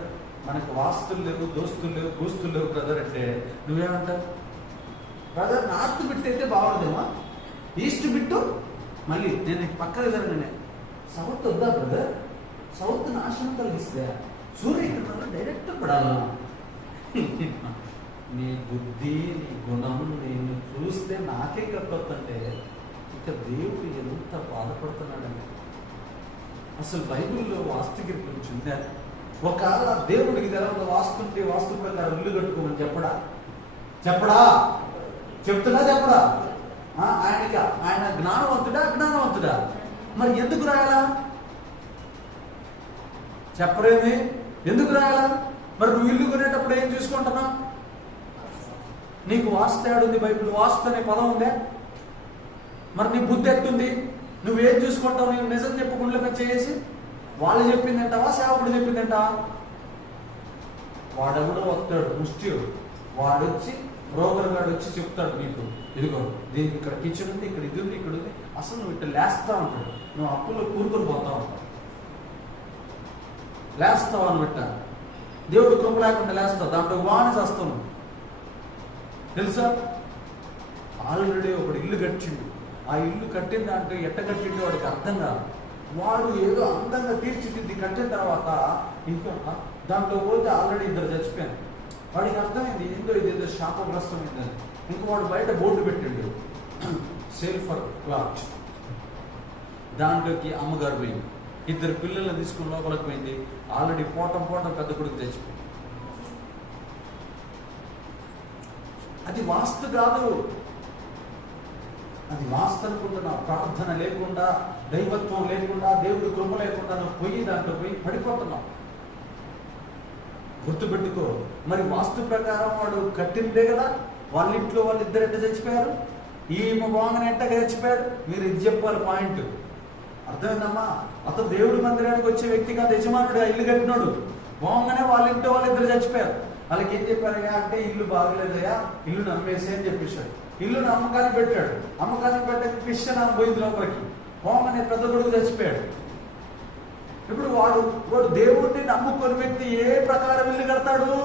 మనకు వాస్తులు లేవు, దోస్తులు లేవు, గోస్తులు లేవు బ్రదర్ అంటే నువ్వేమంటావు? బ్రదర్ నార్త్ బిట్ అయితే బాగుండదేమా, ఈస్ట్ బిట్టు మళ్ళీ నేను పక్కన జరగనే సౌత్ వద్దా బ్రదర్? సౌత్ నాశనం కలిగిస్తే సూర్యకిరణాలు డైరెక్ట్ పడాలా? నీ బుద్ధి, నీ గుణం నేను చూస్తే నాకే కట్టొద్దంటే ఇక దేవుడు ఎంత బాధపడుతున్నాడండి. అసలు బైబిల్లో వాస్తుగిరి గురించి ఉందా? ఒకవేళ దేవుడికి తెలంలో వాస్తుంటే వాస్తు ప్రకారం ఇల్లు కట్టుకోమని చెప్పడా? చెప్పడా? చెప్తున్నా చెప్పడా? ఆయన జ్ఞానవంతుడా అజ్ఞానవంతుడా? మరి ఎందుకు రాయాలా? చెప్పరేమి, ఎందుకు రాయాలా? మరి నువ్వు ఇల్లు కొనేటప్పుడు ఏం చూసుకుంటున్నావు? నీకు వాస్తు ఏడుంది? బైబిల్ వాస్తు అనే పదం ఉందే? మరి నీ బుద్ధి ఎట్టుంది? నువ్వేం చూసుకుంటావు? నేను నిజం చెప్పుకుంటే చేసి వాళ్ళు చెప్పిందంటావా, సేవకుడు చెప్పిందంటావా? వాడెవడో వస్తాడు ముష్టియుడు, వాడొచ్చి బ్రోకర్ గాడు వచ్చి చెప్తాడు నీకు, ఇదిగో దీనికి ఇక్కడ కిచెన్ ఉంది, ఇక్కడ ఇది ఉంది, ఇక్కడ ఉంది. అసలు నువ్వు ఇట్లా లేస్తా ఉంటాడు, నువ్వు అప్పుల్లో కూరుకొని పోతా ఉంటావు. లేస్తావు అనమాట, దేవుడు కృప లేకుండా లేస్తావు, దాంట్లో వాణి చేస్తావు. తెలుసా? ఆల్రెడీ ఒకడు ఇల్లు కట్టిండు, ఆ ఇల్లు కట్టిన దాంట్లో ఎట్ట కట్టిండో వాడికి అర్థం కాదు. వాడు ఏదో అందంగా తీర్చిదిద్ది కట్టిన తర్వాత ఇంకా దాంట్లో పోతే ఆల్రెడీ 2 చచ్చిపోయాను. వాడికి అర్థమైంది ఏందో ఇదేదో శాపగ్రస్తమైందని. ఇంకో వాడు బయట బోర్డు పెట్టిండు, సేల్ ఫర్ క్లాత్. దాంట్లోకి అమ్మగారు పోయింది, 2 పిల్లల్ని తీసుకుని లోపలికి పోయింది. ఆల్రెడీ పోటం పెద్ద కొడుకు తెచ్చిపోయింది. అది వాస్తు కాదు, అది వాస్తు అనుకుంటున్నా. ప్రార్థన లేకుండా, దైవత్వం లేకుండా, దేవుడి కృప లేకుండా నువ్వు పోయి దాంట్లో పోయి పడిపోతున్నావు. గుర్తుపెట్టుకో. మరి వాస్తు ప్రకారం వాడు కట్టిందే కదా, వాళ్ళ ఇంట్లో వాళ్ళిద్దరు ఎట్ట చచ్చిపోయారు, ఈమె బాగానే ఎట్టగా చచ్చిపోయారు. మీరు ఇది చెప్పాలి పాయింట్. అర్థమైందమ్మా? అతను దేవుడి మందిరానికి వచ్చే వ్యక్తి కాదు, యజమానుడు. ఇల్లు కట్టినాడు బాగానే వాళ్ళ ఇంట్లో వాళ్ళిద్దరు చచ్చిపోయారు. వాళ్ళకి ఏం చెప్పారయ్యా అంటే, ఇల్లు బాగలేదయ్యా, ఇల్లు నమ్మేసే అని చెప్పేశాడు. ఇల్లును అమ్మకానికి పెట్టాడు. అమ్మకానికి పెట్టక క్రిస్టియన్ పోయింది లోపలికి. బాగానే పెద్ద కొడుకు చచ్చిపోయాడు. ఇప్పుడు వాడు దేవుడిని నమ్ముకుని వ్యక్తి ఏ ప్రకారం ఇల్లు కడతాడు?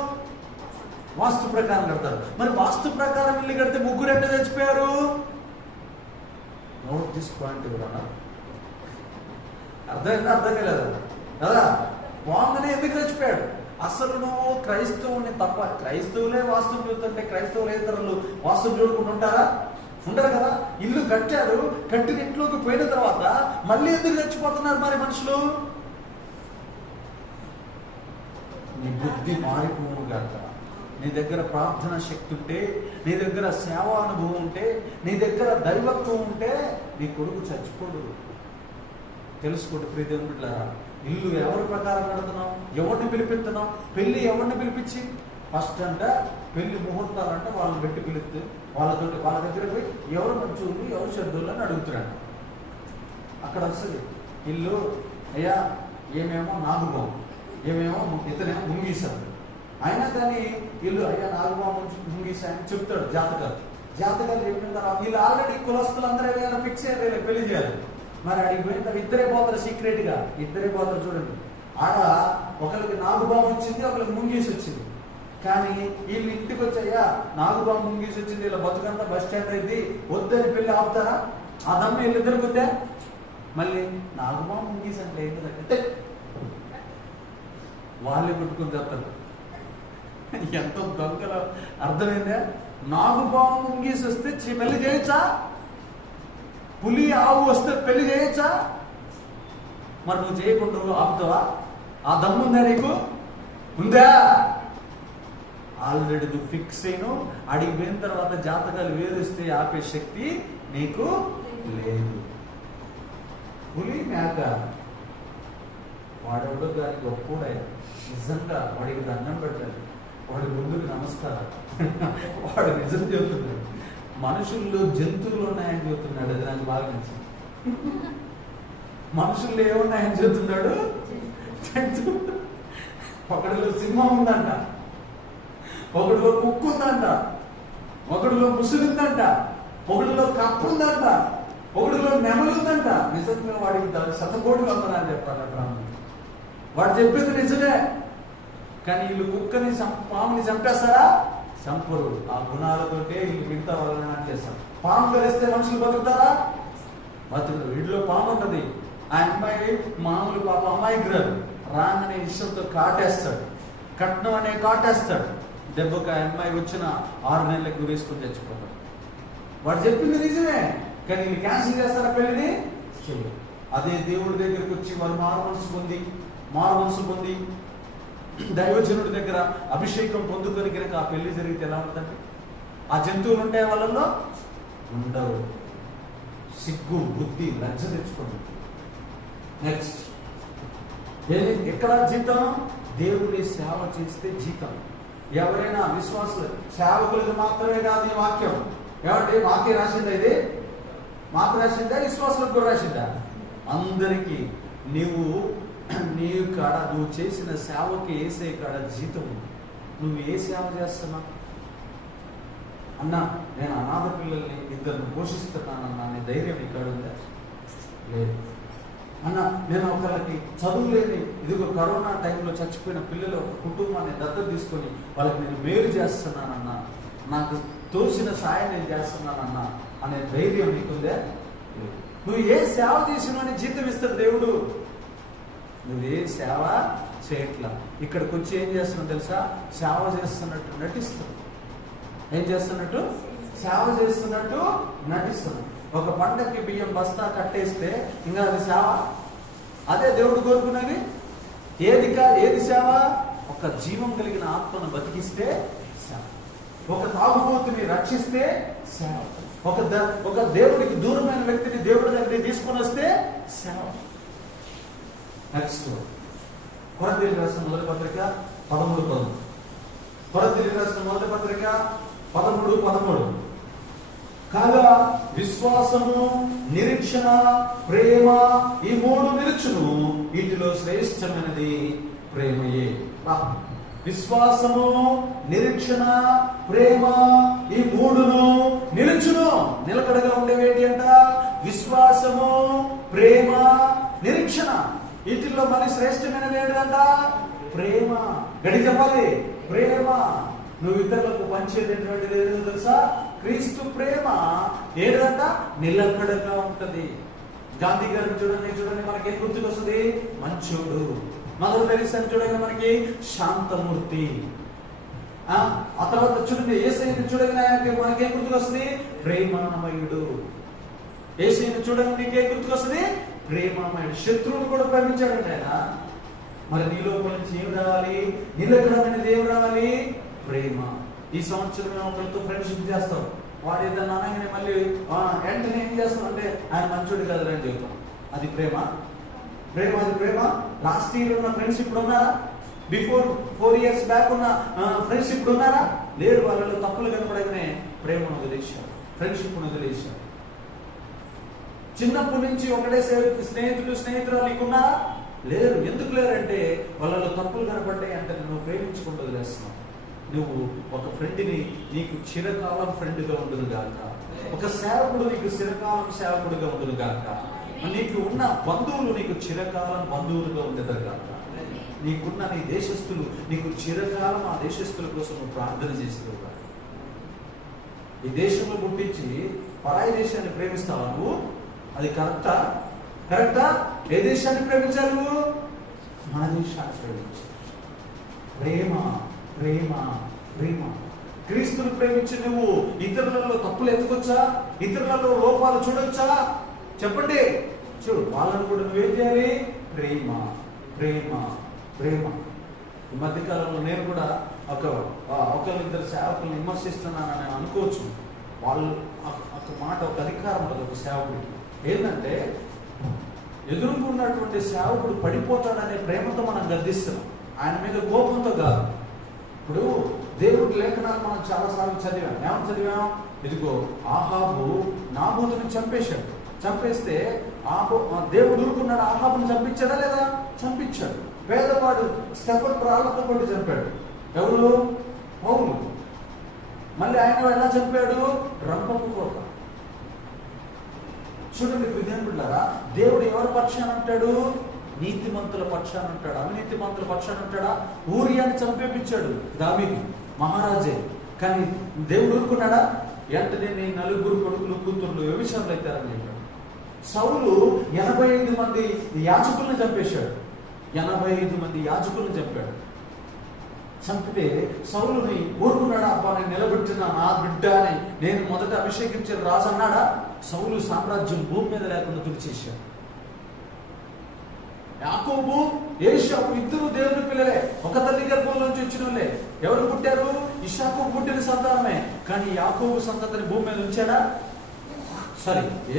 వాస్తు ప్రకారం కడతారు. మరి వాస్తు ప్రకారం ఇల్లు కడితే ముగ్గురు ఎట్లా చచ్చిపోయారు? నోట్ దిస్ పాయింట్ కూడా అర్థం కాలేదు కదా. వాంగనే ఎందుకు చచ్చిపోయాడు? అసలు నువ్వు క్రైస్తవుని తప్ప, క్రైస్తవులే వాస్తు చూస్తుంటే క్రైస్తవులేతరులు వాస్తు చూడకుండా ఉంటారా? ఉండరు కదా. ఇల్లు కట్టారు, కట్టిన ఇంట్లోకి పోయిన తర్వాత మళ్ళీ ఎందుకు చచ్చిపోతున్నారు మరి మనుషులు? నీ బుద్ధి మారిపోవుగాక. నీ దగ్గర ప్రార్థన శక్తి ఉంటే, నీ దగ్గర సేవా అనుభవం ఉంటే, నీ దగ్గర దైవత్వం ఉంటే నీ కొడుకు చచ్చిపోడు. తెలుసుకోండి ప్రియ దేవుని బిడ్డలారా. ఇల్లు ఎవరి ప్రకారం కడుతున్నాం? ఎవరిని పిలిపిస్తున్నాం? పెళ్లి ఎవరిని పిలిపించి? ఫస్ట్ అంటే పెళ్లి ముహూర్తాలంటే వాళ్ళని పెట్టి పిలుస్తూ వాళ్ళ దగ్గర పోయి ఎవరు మంచోళ్ళు ఎవరు చెడ్డోళ్ళు అని అడుగుతున్నాడు. అక్కడ వస్తుంది ఇల్లు, అయ్యా ఏమేమో నాగుబాం, ఏమేమో ఇతనేమో ముంగీసాడు. అయినా కానీ ఇల్లు అయ్యా నాగుబాం ముంగీసా అని చెప్తాడు జాతకాలు చెప్పిన తర్వాత వీళ్ళు ఆల్రెడీ కులస్తులు అందరూ ఏదైనా ఫిక్స్ అయ్యారు పెళ్లి చేయాలి. మరి అడిగి పోయిన ఇద్దరే పోతారు, సీక్రెట్ గా ఇద్దరే పోతారు. చూడండి, ఆడ ఒకరికి నాగుబాము వచ్చింది, ఒకరికి ముంగీసి వచ్చింది. కానీ వీళ్ళు ఇంటికి వచ్చాయా నాగుబాము ముంగీసి వచ్చింది, ఇలా బతుకంతా బస్ స్టాండ్ అయింది వద్దని పెళ్లి ఆపుతారా? ఆ దమ్మ వీళ్ళిద్దరికి వద్దా? మళ్ళీ నాగుబాము ముంగీసి అంటే ఏంటంటే వాళ్ళే పెట్టుకుని చెప్తారు. ఎంతో దొంగల అర్థమైందా? నాగుబాము ముంగీసి వస్తే పెళ్లి చేయొచ్చా? పులి ఆవు వస్తే పెళ్లి చేయొచ్చా? మరి నువ్వు చేయకుండా ఆపుతావా? ఆ దమ్ముందా నీకు? ఉందా? ఆల్రెడీ నువ్వు ఫిక్స్ అయిన అడిగిపోయిన తర్వాత జాతకాలు వేధిస్తే ఆపే శక్తి నీకు లేదు. పులి మేక వాడెవడో దానికి గొప్పడయ్యా. నిజంగా వాడికి దండం పెట్టాలి, వాడి ముందుకు నమస్కారం. వాడు నిజం చెబుతున్నాడు. మనుషుల్లో జంతువులు ఉన్నాయని చెబుతున్నాడు. అది నాకు బాగా నచ్చింది. మనుషుల్లో ఏమున్నాయని చెబుతున్నాడు? జంతువులు. ఒకటిలో సింహం ఉందంట, ఒకటిలో కుక్కు ఉందంట, ఒకటిలో ముసుగుందంట, ఒకటిలో కప్పు ఉందంట, ఒకటిలో నెమలు ఉందంట. నిజంగా వాడికి శతకోట్లు ఉందని చెప్పాలి అక్కడ. వాడు చెప్పింది నిజమే. కానీ వీళ్ళు కుక్కని పాముని చంపేస్తారా? చంపరు. ఆ గుణాలతోటే వీళ్ళు మిగతా వాళ్ళని చేస్తారు. పాము కలిస్తే మనుషులు బతుకుతారా? బతుకుతారు. వీడిలో పాము ఉంటుంది. ఆ అమ్మాయి మామూలు పాప అమ్మాయికి రాదు, రాగానే ఇష్టంతో కాటేస్తాడు, కట్నం అనే కాటేస్తాడు. దెబ్బకి ఆ అమ్మాయి వచ్చిన 6 నెలలకు వేసుకొని చచ్చిపోతాడు. వాడు చెప్పింది నిజమే, కానీ వీళ్ళు క్యాన్సిల్ చేస్తారా పెళ్లిని? అదే దేవుడి దగ్గరికి వచ్చి వాళ్ళు మారు మనసు పొంది దైవజనుడి దగ్గర అభిషేకం పొందుకొని కనుక ఆ పెళ్లి జరిగితే ఎలా ఉంటుందండి? ఆ జంతువులు ఉంటాయి వాళ్ళల్లో? ఉండవు. సిగ్గు, బుద్ధి, లజ్జ తెచ్చుకోండి. నెక్స్ట్, ఎక్కడ జీతం? దేవుడి సేవ చేస్తే జీతం. ఎవరైనా విశ్వాసులు సేవకులకు మాత్రమే కాదు ఈ వాక్యం. ఏమంటే మాకే రాసిందా? ఇది మాకు రాసిందా? విశ్వాసులకు కూడా రాసిందా? అందరికీ. నీ కాడ నువ్వు చేసిన సేవకి ఏసే కాడ జీతం. నువ్వు ఏ సేవ చేస్తున్నావు? అన్నా నేను అనాథ పిల్లల్ని 2 పోషిస్తున్నానన్నా నీ ధైర్యం ఇక్కడ ఉందా? లేదు. అన్న నేను ఒకళ్ళకి చదువు లేని, ఇదిగో కరోనా టైంలో చచ్చిపోయిన పిల్లలు ఒక కుటుంబాన్ని దత్తత తీసుకొని వాళ్ళకి నేను మేలు చేస్తున్నానన్నా, నాకు తోచిన సాయం నేను చేస్తున్నానన్నా అనే ధైర్యం నీకుందే? నువ్వు ఏ సేవ చేసినా జీతం ఇస్తాడు దేవుడు. నువ్వే సేవ చేయట్లా. ఇక్కడికి వచ్చి ఏం చేస్తున్నావు తెలుసా? సేవ చేస్తున్నట్టు నటిస్తావు. ఏం చేస్తున్నట్టు? సేవ చేస్తున్నట్టు నటిస్తున్నావు. ఒక పంటకి బియ్యం బస్తా కట్టేస్తే ఇంకా అది సేవ? అదే దేవుడు కోరుకునేది. ఏది సేవ? ఒక జీవం కలిగిన ఆత్మను బతికిస్తే సేవ. ఒక తాగుబోతుని రక్షిస్తే సేవ. ఒక దేవుడికి దూరమైన వ్యక్తిని దేవుడి దగ్గరికి తీసుకొని వస్తే సేవ. నెక్స్ట్, కొరింథీయులకు రాసిన మొదటి పత్రిక 13:10. కొరింథీయులకు రాసిన మొదటి పత్రిక 13:13. కాగా విశ్వాసము, నిరీక్షణ, ప్రేమ ఈ 3 నిలుచును. వీటిలో శ్రేష్టమైనది ప్రేమయే. విశ్వాసము, నిరీక్షణ, ప్రేమ ఈ 3ను నిలుచును. నిలకడగా ఉండేవేంటి అంట? విశ్వాసము, ప్రేమ, నిరీక్షణ. వీటిల్లో మరి శ్రేష్టమైనది ఏంటంట? ప్రేమ. గడి చెప్పాలి. ప్రేమ. నువ్వు ఇతరులకు పంచేటటువంటిది ఏదో తెలుసా? క్రీస్తు ప్రేమ ఏదంట? నిలకడగా ఉంటది. గాంధీ గారిని చూడండి, మనకి ఏం గుర్తుకొస్తుంది? మంచోడు. మదర్ తెరీసాని చూడగానే మనకి శాంతమూర్తి. ఆ తర్వాత చూడండి, యేసయ్యని చూడగానే మనకేం గుర్తుకొస్తుంది? ప్రేమామయుడు. యేసయ్యని చూడగానే నీకేం గుర్తుకొస్తుంది? ప్రేమామయుడు. శత్రువును కూడా ప్రేమించాడండి ఆయన. మరి నీ లోపల నుంచి ఏం రావాలి? నిలకడమైనది ఏం రావాలి? ప్రేమ. ఈ సంవత్సరం ఒకరితో ఫ్రెండ్షిప్ చేస్తాం, వాడు ఏదన్నా అనగానే మళ్ళీ వెంటనే ఏం చేస్తాం అంటే ఆయన మంచోడు కదా అని చెబుతాం. అది ప్రేమ? అది ప్రేమ? లాస్ట్ ఇయర్ ఉన్న ఫ్రెండ్స్ ఇప్పుడు ఉన్నారా? బిఫోర్ 4 years బ్యాక్ ఉన్న ఫ్రెండ్స్ ఇప్పుడు ఉన్నారా? లేరు. వాళ్ళలో తప్పులు కనపడగానే ప్రేమను వదిలేశారు, ఫ్రెండ్షిప్ వదిలేశారు. చిన్నప్పటి నుంచి ఒకటే స్నేహితురాలు నీకున్నారా? లేరు. ఎందుకు లేరంటే వాళ్ళలో తప్పులు కనపడ్డాయి అంటే నువ్వు ప్రేమించుకుంటూ వదిలేస్తున్నావు. నువ్వు ఒక ఫ్రెండ్ని నీకు చిరకాలం ఫ్రెండ్గా ఉండదు గాక, ఒక సేవకుడు నీకు చిరకాలం సేవకుడుగా ఉండదు గాక, నీకు ఉన్న బంధువులు నీకు చిరకాలం బంధువులుగా ఉండదు గాక, నీకున్న నీ దేశస్తులు నీకు చిరకాలం ఆ దేశస్తుల కోసం నువ్వు ప్రార్థన చేసేది కాదు. ఈ దేశంలో పుట్టించి పరాయి దేశాన్ని ప్రేమిస్తావా నువ్వు? అది కరెక్టా? ఏ దేశాన్ని ప్రేమించాలి నువ్వు? మన దేశాన్ని ప్రేమించాలి. ప్రేమ. క్రీస్తుని ప్రేమించి నువ్వు ఇతరులలో తప్పులు ఎత్తుకొచ్చా? ఇతరులలో లోపాలు చూడొచ్చా? చెప్పండి. చూడు, వాళ్ళని కూడా నువ్వేం చేయాలి? ప్రేమ. ఈ మధ్యకాలంలో నేను కూడా ఒకరిద్దరు సేవకులను విమర్శిస్తున్నానని అనుకోవచ్చు. వాళ్ళు ఒక మాట, ఒక అధికారం ఉంటుంది ఒక సేవకుడికి. ఏంటంటే ఎదుర్కొన్నటువంటి సేవకుడు పడిపోతాడనే ప్రేమతో మనం గద్దిస్తున్నాం, ఆయన మీద కోపంతో కాదు. ఇప్పుడు దేవుడి లేఖనాలు మనం చాలాసార్లు చదివాం. ఏమని చదివాం? ఇదిగో ఆహాబు నాబోతుని చంపేశాడు. చంపేస్తే దేవుడు ఊరుకున్నాడు. ఆహాబుని చంపించాడా లేదా? చంపించాడు. పేదవాడు స్టెఫన్ రాళ్లతో కొట్టి చంపాడు. ఎవరు? పౌలు. మళ్ళీ ఆయన ఎలా చంపాడు? రంపపు కోత. చూడండి విద్యార్థులారా, దేవుడు ఎవరి పక్షాన ఉంటాడు? నీతిమంతుల పక్షాన ఉంటాడు. అవినీతిమంతుల పక్షాన ఉంటాడా? ఊరియాని చంపేపించాడు దావీదు మహారాజే. కానీ దేవుడు ఊరుకున్నాడా? వెంటనే నీ 4 కొడుకులు కూతుర్లు వ్యభిచారులు అవుతారని చెప్పాడు. సౌలు 85 మంది యాజకులను చంపేశాడు. 85 మంది యాజకులను చంపాడు. చంపితే సౌలుని ఊరుకున్నాడా? అబ్బా నేను నిలబెట్టిన నా బిడ్డ అని నేను మొదట అభిషేకించిన రాజు అన్నాడా? సౌలు సామ్రాజ్యం భూమి మీద లేకుండా తుడిచేశాడు. యాకోబు ఏశావు ఇద్దరు దేవుని పిల్లలే, ఒక తల్లి గర్భం నుంచి వచ్చిన వాళ్ళే. ఎవరు పుట్టారు? ఇస్సాకు పుట్టిన సంతానమే. కానీ యాకోబు సంతతిని భూమి మీద ఉంచాడా?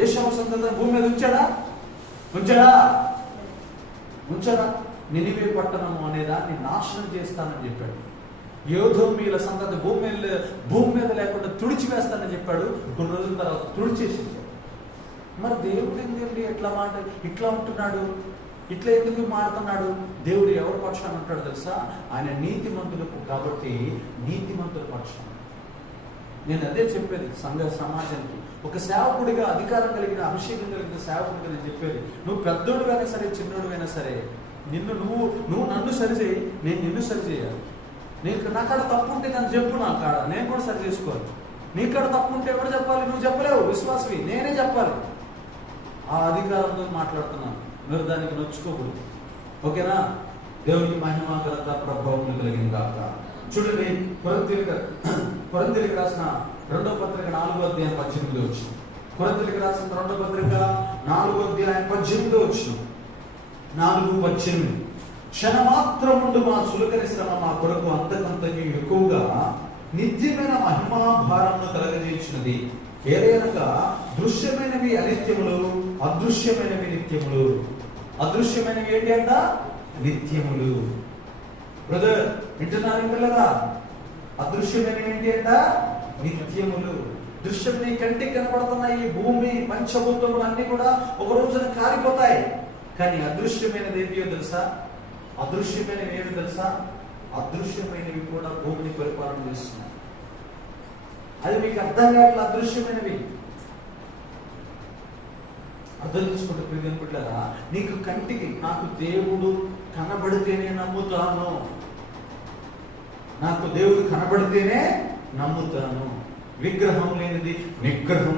ఏశావు సంతతిని భూమి మీద ఉంచాడా? నినివే పట్టణము అనేదాన్ని నాశనం చేస్తానని చెప్పాడు. యోధోమీల సంతతి భూమి మీద లేకుండా తుడిచివేస్తానని చెప్పాడు. కొన్ని రోజుల తర్వాత తుడిచేసేసాడు. మరి దేవుడు ఏంటండి ఇట్లా ఉంటున్నాడు? ఇట్లా ఎందుకు మారుతున్నాడు? దేవుడు ఎవరి పక్షాన ఉంటాడు తెలుసా? ఆయన నీతిమంతులకు కాబట్టి నీతిమంతుల పక్షాన. నేను అదే చెప్పేది సమాజానికి. ఒక సేవకుడిగా అధికారం కలిగిన, అభిషేకం కలిగిన సేవకుడిగా నేను చెప్పేది, నువ్వు పెద్దోడుగానే సరే చిన్నోడుగైనా సరే, నువ్వు నన్ను సరిచేయి, నేను నిన్ను సరిచేయాలి. నా కాడ తప్పు ఉంటే నన్ను చెప్పు, నా కాడ నేను కూడా సరి చేసుకోవాలి. నీ కాడ తప్పు ఉంటే ఎవరు చెప్పాలి? నువ్వు చెప్పలేవు, విశ్వాసవి, నేనే చెప్పాలి. ఆ అధికారంతో మాట్లాడుతున్నాను, మీరు దానికి నొచ్చుకోకూడదు. ఓకేనా? దేవునికి మహిమ ఘనత ప్రభావం కలిగిన కాక. చూడండి, కొరింథీయులకు రాసిన 2వ పత్రిక 4వ అధ్యాయం 18వ వచనం. కొరింథీయులకు రాసిన 2వ పత్రిక 4వ అధ్యాయం 18వ వచనం. 4:18. క్షణమాత్రముండు మా సులకరి శ్రమ మా కొరకు అంతకంతకి ఎక్కువగా నిత్యమైన మహిమాభారమును కలగజేసినది. ఏదైనా దృశ్యమైనవి అనిత్యములు, అదృశ్యమైనవి నిత్యములు. అదృశ్యమైనవి ఏంటి అంట? నిత్యములు. బ్రదర్ వింటున్నారు పిల్లగా? అదృశ్యమైనవి ఏంటి అంట? నిత్యములు. దృశ్యం నీ కంటికి కనపడుతున్న ఈ భూమి పంచభూతములు అన్ని కూడా ఒక రోజున కాలిపోతాయి. కానీ అదృశ్యమైనది ఏంటియో తెలుసా? అదృశ్యమైనవి కూడా భూమిని పరిపాలన చేస్తున్నాయి. అది మీకు అర్థం కావట్లే. అదృశ్యమైనవి అర్థం చేసుకుంటే ప్రియనుకుంటారా? నీకు కంటికి నాకు దేవుడు కనబడితేనే నమ్ముతాను. నాకు దేవుడు కనబడితేనే నమ్ముతాను. విగ్రహం లేనిది నిగ్రహం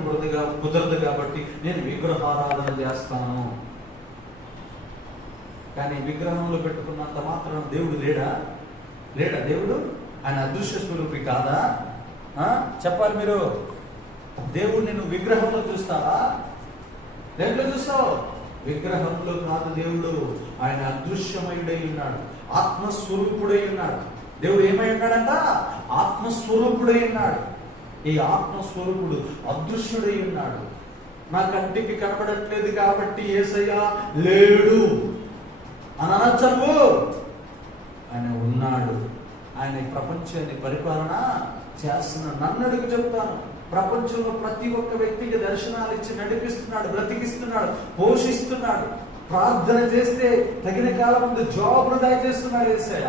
కుదరదు కాబట్టి నేను విగ్రహారాధన చేస్తాను. కానీ విగ్రహంలో పెట్టుకున్నంత మాత్రం దేవుడు లేడా? దేవుడు ఆయన అదృశ్య స్వరూపి కాదా? చెప్పాలి మీరు. దేవుడిని నువ్వు విగ్రహంలో చూస్తావా? దేంట్లో చూస్తావు? విగ్రహంలో కాదు దేవుడు. ఆయన అదృశ్యమయుడై ఉన్నాడు, ఆత్మస్వరూపుడై ఉన్నాడు. దేవుడు ఏమై ఉన్నాడంట? ఆత్మస్వరూపుడై ఉన్నాడు. ఈ ఆత్మస్వరూపుడు అదృశ్యుడై ఉన్నాడు. నా కంటికి కనబడట్లేదు కాబట్టి యేసయ్య లేడు అని అనొచ్చు. ఆయన ఉన్నాడు. ఆయన ప్రపంచాన్ని పరిపాలన చేస్తున్నాడు. నన్ను అడుగు చెప్తాను, ప్రపంచంలో ప్రతి ఒక్క వ్యక్తికి దర్శనాలు ఇచ్చి నడిపిస్తున్నాడు, బ్రతికిస్తున్నాడు, పోషిస్తున్నాడు. ప్రార్థన చేస్తే తగిన కాలం ముందు జవాబులు దయచేస్తున్నాడు యేసయ్య.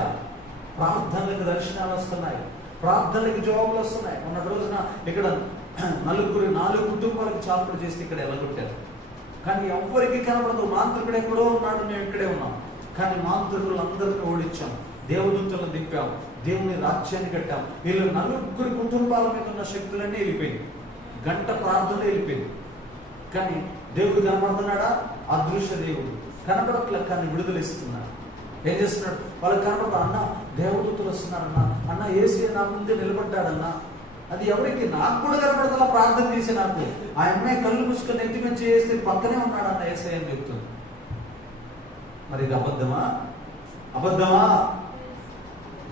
ప్రార్థనలకు దర్శనాలు వస్తున్నాయి, ప్రార్థనలకు జవాబులు వస్తున్నాయి. మొన్న రోజున ఇక్కడ 4 కుటుంబాలకు చాపలు చేస్తే ఇక్కడ ఎలగొట్టారు. కానీ ఎవరికి కనబడదు. మాంత్రికుడు ఎక్కడో ఉన్నాడు, మేము ఇక్కడే ఉన్నాం. కానీ మాంత్రికులందరినీ ఓడించాం, దేవదూతలను దింపాం, దేవుని రాజ్యాన్ని కట్టాం. వీళ్ళు 4 కుటుంబాల మీద ఉన్న శక్తులన్నీ వెళ్ళిపోయింది. గంట ప్రార్థన వెళ్ళిపోయింది. కానీ దేవుడు కనబడుతున్నాడా? అదృశ్య దేవుడు కనబడట్లే, కానీ విడుదల ఇస్తున్నాడు. ఏం చేస్తున్నాడు? వాళ్ళకి కనబడదు. అన్న దేవదూతలు వస్తున్నారన్నా, అన్న ఏసీ నా ముందే నిలబడ్డాడన్నా. అది ఎవరికి? నాకు కూడా కనబడతా. ప్రార్థన చేసి నాకు ఆ అమ్మాయి కళ్ళు మూసుకొని నెత్తి మీద చేస్తే పక్కనే ఉన్నాడన్న ఏసీ అని చెప్తుంది. మరి ఇది అబద్ధమా?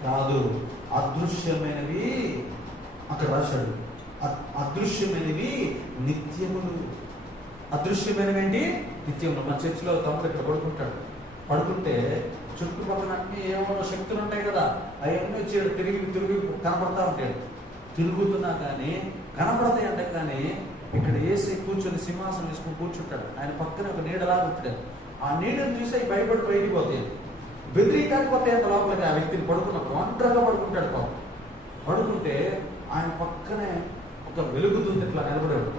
కాదు. అదృశ్యమైనవి అక్కడ రాశాడు. అదృశ్యమైనవి నిత్యములు. అదృశ్యమైనవి ఏంటి? నిత్యములు. మన చర్చిలో తమ్ముడు ఇక్కడ పడుకుంటే చుట్టుపక్కల అన్ని ఏమో శక్తులు ఉంటాయి కదా, అవన్నీ వచ్చి తిరిగి కనపడతా ఉంటాడు. తిరుగుతున్నా కానీ కనపడతాయి అంటే. కానీ ఇక్కడ వేసి కూర్చొని సింహాసనం వేసుకుని కూర్చుంటాడు. ఆయన పక్కన ఒక నీడలాగా ఉంటాడు. ఆ నీడను చూసి అవి భయపడి బయటికి పోతాయి, బెదిరీకానికి పోతాయి అంత లోపలికి. ఆ వ్యక్తిని పడుకున్నప్పుడు ఒంటరిగా పడుకుంటాడు. పాపం పడుకుంటే ఆయన పక్కనే ఒక వెలుగుతుంది, ఇట్లా నిలబడాడు.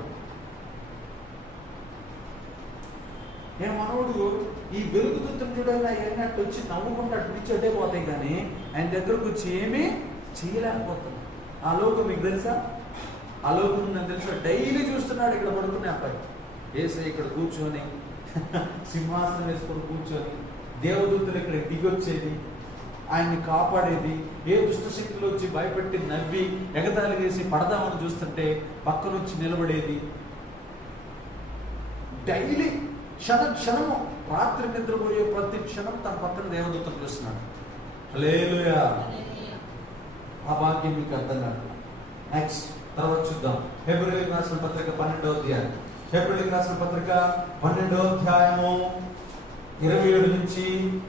నేను మనవుడు ఈ వెలుగుతుందని చూడాలి ఏమన్నట్టు వచ్చి నవ్వుకుంటూ అటు నుంచి అడ్డే పోతాయి. కానీ ఆయన దగ్గరకు వచ్చి ఏమీ చేయలేకపోతున్నాడు. ఆ లోకం మీకు తెలుసా? ఆ లోకం నాకు తెలుసా? డైలీ చూస్తున్నాడు ఇక్కడ పడుకునే అబ్బాయి. ఏసై ఇక్కడ కూర్చొని సింహాసనం వేసుకొని కూర్చొని దేవదూతలు ఇక్కడ దిగొచ్చేది, ఆయన్ని కాపాడేది. ఏ దుష్టశక్తులు వచ్చి భయపెట్టి నవ్వి ఎగతాళి వేసి పడదామని చూస్తుంటే పక్కనొచ్చి నిలబడేది. డైలీ క్షణము రాత్రి నిద్రపోయే ప్రతి క్షణం తన పక్కన దేవదూతలు చూస్తున్నాడు. హల్లెలూయా. ఆ భాగ్యం మీకు అర్థం కాదు. నెక్స్ట్ తర్వాత చూద్దాం. హెబ్రీయులకు రాసిన పత్రిక 12వ అధ్యాయం. హెబ్రీయులకు రాసిన పత్రిక 12వ అధ్యాయము 27 నుంచి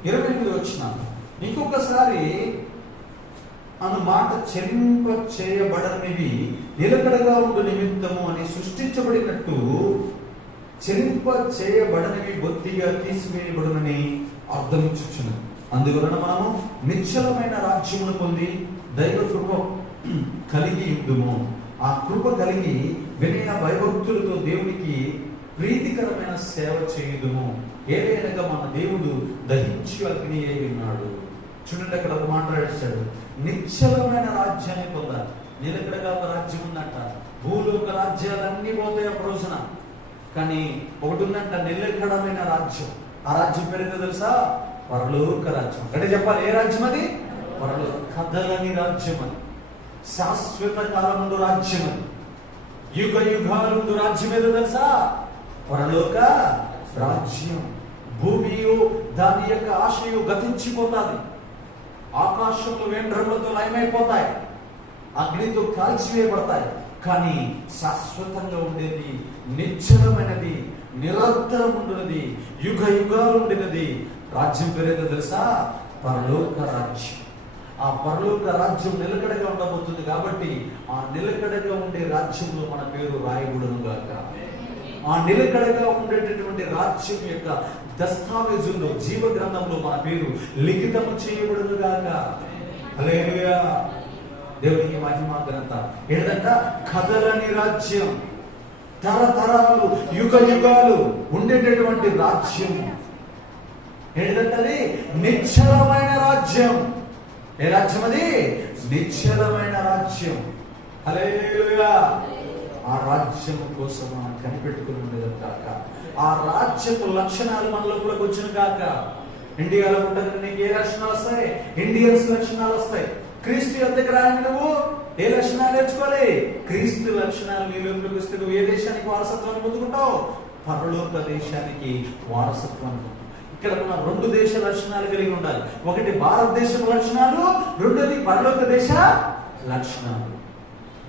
28 వచ్చినాము. ఇంకొకసారి అన్నమాట చెరింప చేయబడనివి నిలకడగా ఉండు నిమిత్తము అని సృష్టించబడినట్టు చెరింప చేయబడనివి బొత్తిగా తీసివేయబడునని అర్థమిచ్చుచును. అందువలన మనము నిశ్చలమైన రాజ్యమును పొంది దైవ కృప కలిగి ఉండుము. ఆ కృప కలిగి వినయ భయభక్తులతో దేవునికి ప్రీతికరమైన సేవ చేయుదుము. ఏదైనా మన దేవుడు దహించి అగ్ని అయి ఉన్నాడు. చూడండి, అక్కడ ఒక మాట్లాడేశాడు. నిశ్చలమైన రాజ్యాన్ని పొందాలి. నిలకడగా ఒక రాజ్యం ఉందంట. భూలోక రాజ్యాలన్నీ పోతాయి ఒక రోజున. కానీ ఒకటి ఉందంట, నిలకడమైన రాజ్యం. ఆ రాజ్యం పేరు తెలుసా? పరలోక రాజ్యం. అంటే చెప్పాలి, ఏ రాజ్యం అది? పరలోక. కదలని రాజ్యం అది. శాశ్వత కాలముందు రాజ్యం అది. యుగ యుగాలుందు రాజ్యం ఏదో తెలుసా? పరలోక రాజ్యం. భూమియు దాని యొక్క ఆశయు గతించిపోతాది. ఆకాశంలో వేండ్రములతో లయమైపోతాయి, అగ్నితో కాల్చివేయబడతాయి. కానీ శాశ్వతంగా ఉండేది, నిశ్చలమైనది, నిరంతరం ఉండినది, యుగ యుగాలు ఉండినది రాజ్యం పేరేదో తెలుసా? పరలోక రాజ్యం. ఆ పరలోక రాజ్యం నిలకడగా ఉండబోతుంది. కాబట్టి ఆ నిలకడగా ఉండే రాజ్యంలో మన పేరు రాయబడును గాక. ఆ నిలకడగా ఉండేటటువంటి రాజ్యం యొక్క దస్తావేజుల్లో, జీవ గ్రంథంలో మన పేరు లిఖితము చేయబడును గాక. హల్లెలూయా. దేవునికి మహిమ ఘనత. ఏంటంట? కదలని రాజ్యం, తరతరాలు యుగ యుగాలు ఉండేటటువంటి రాజ్యం. ఏంటంటే అది నిశ్చలమైన రాజ్యం. ఏ రాజ్యం అది? నిశ్చలమైన రాజ్యం. హల్లెలూయా. ఆ రాజ్యం కోసం మనం కనిపెట్టుకుని ఉండేది కాక, ఆ రాజ్యపు లక్షణాలు మనలోకి వచ్చిన కాక. ఇండియాలో ఉంటుంది, నీకు ఏ లక్షణాలు వస్తాయి? ఇండియన్స్ లక్షణాలు వస్తాయి. క్రీస్తు యొద్దకు రాని నువ్వు ఏ లక్షణాలు నేర్చుకోవాలి? క్రీస్తు లక్షణాలు నీలోకి వస్తే నువ్వు ఏ దేశానికి వారసత్వాన్ని పొందుకుంటావు? పరలోక దేశానికి వారసత్వాన్ని. ఇక్కడ మనం 2 దేశ లక్షణాలు కలిగి ఉండాలి. ఒకటి భారతదేశం లక్షణాలు, రెండోది పరలోక దేశ లక్షణాలు.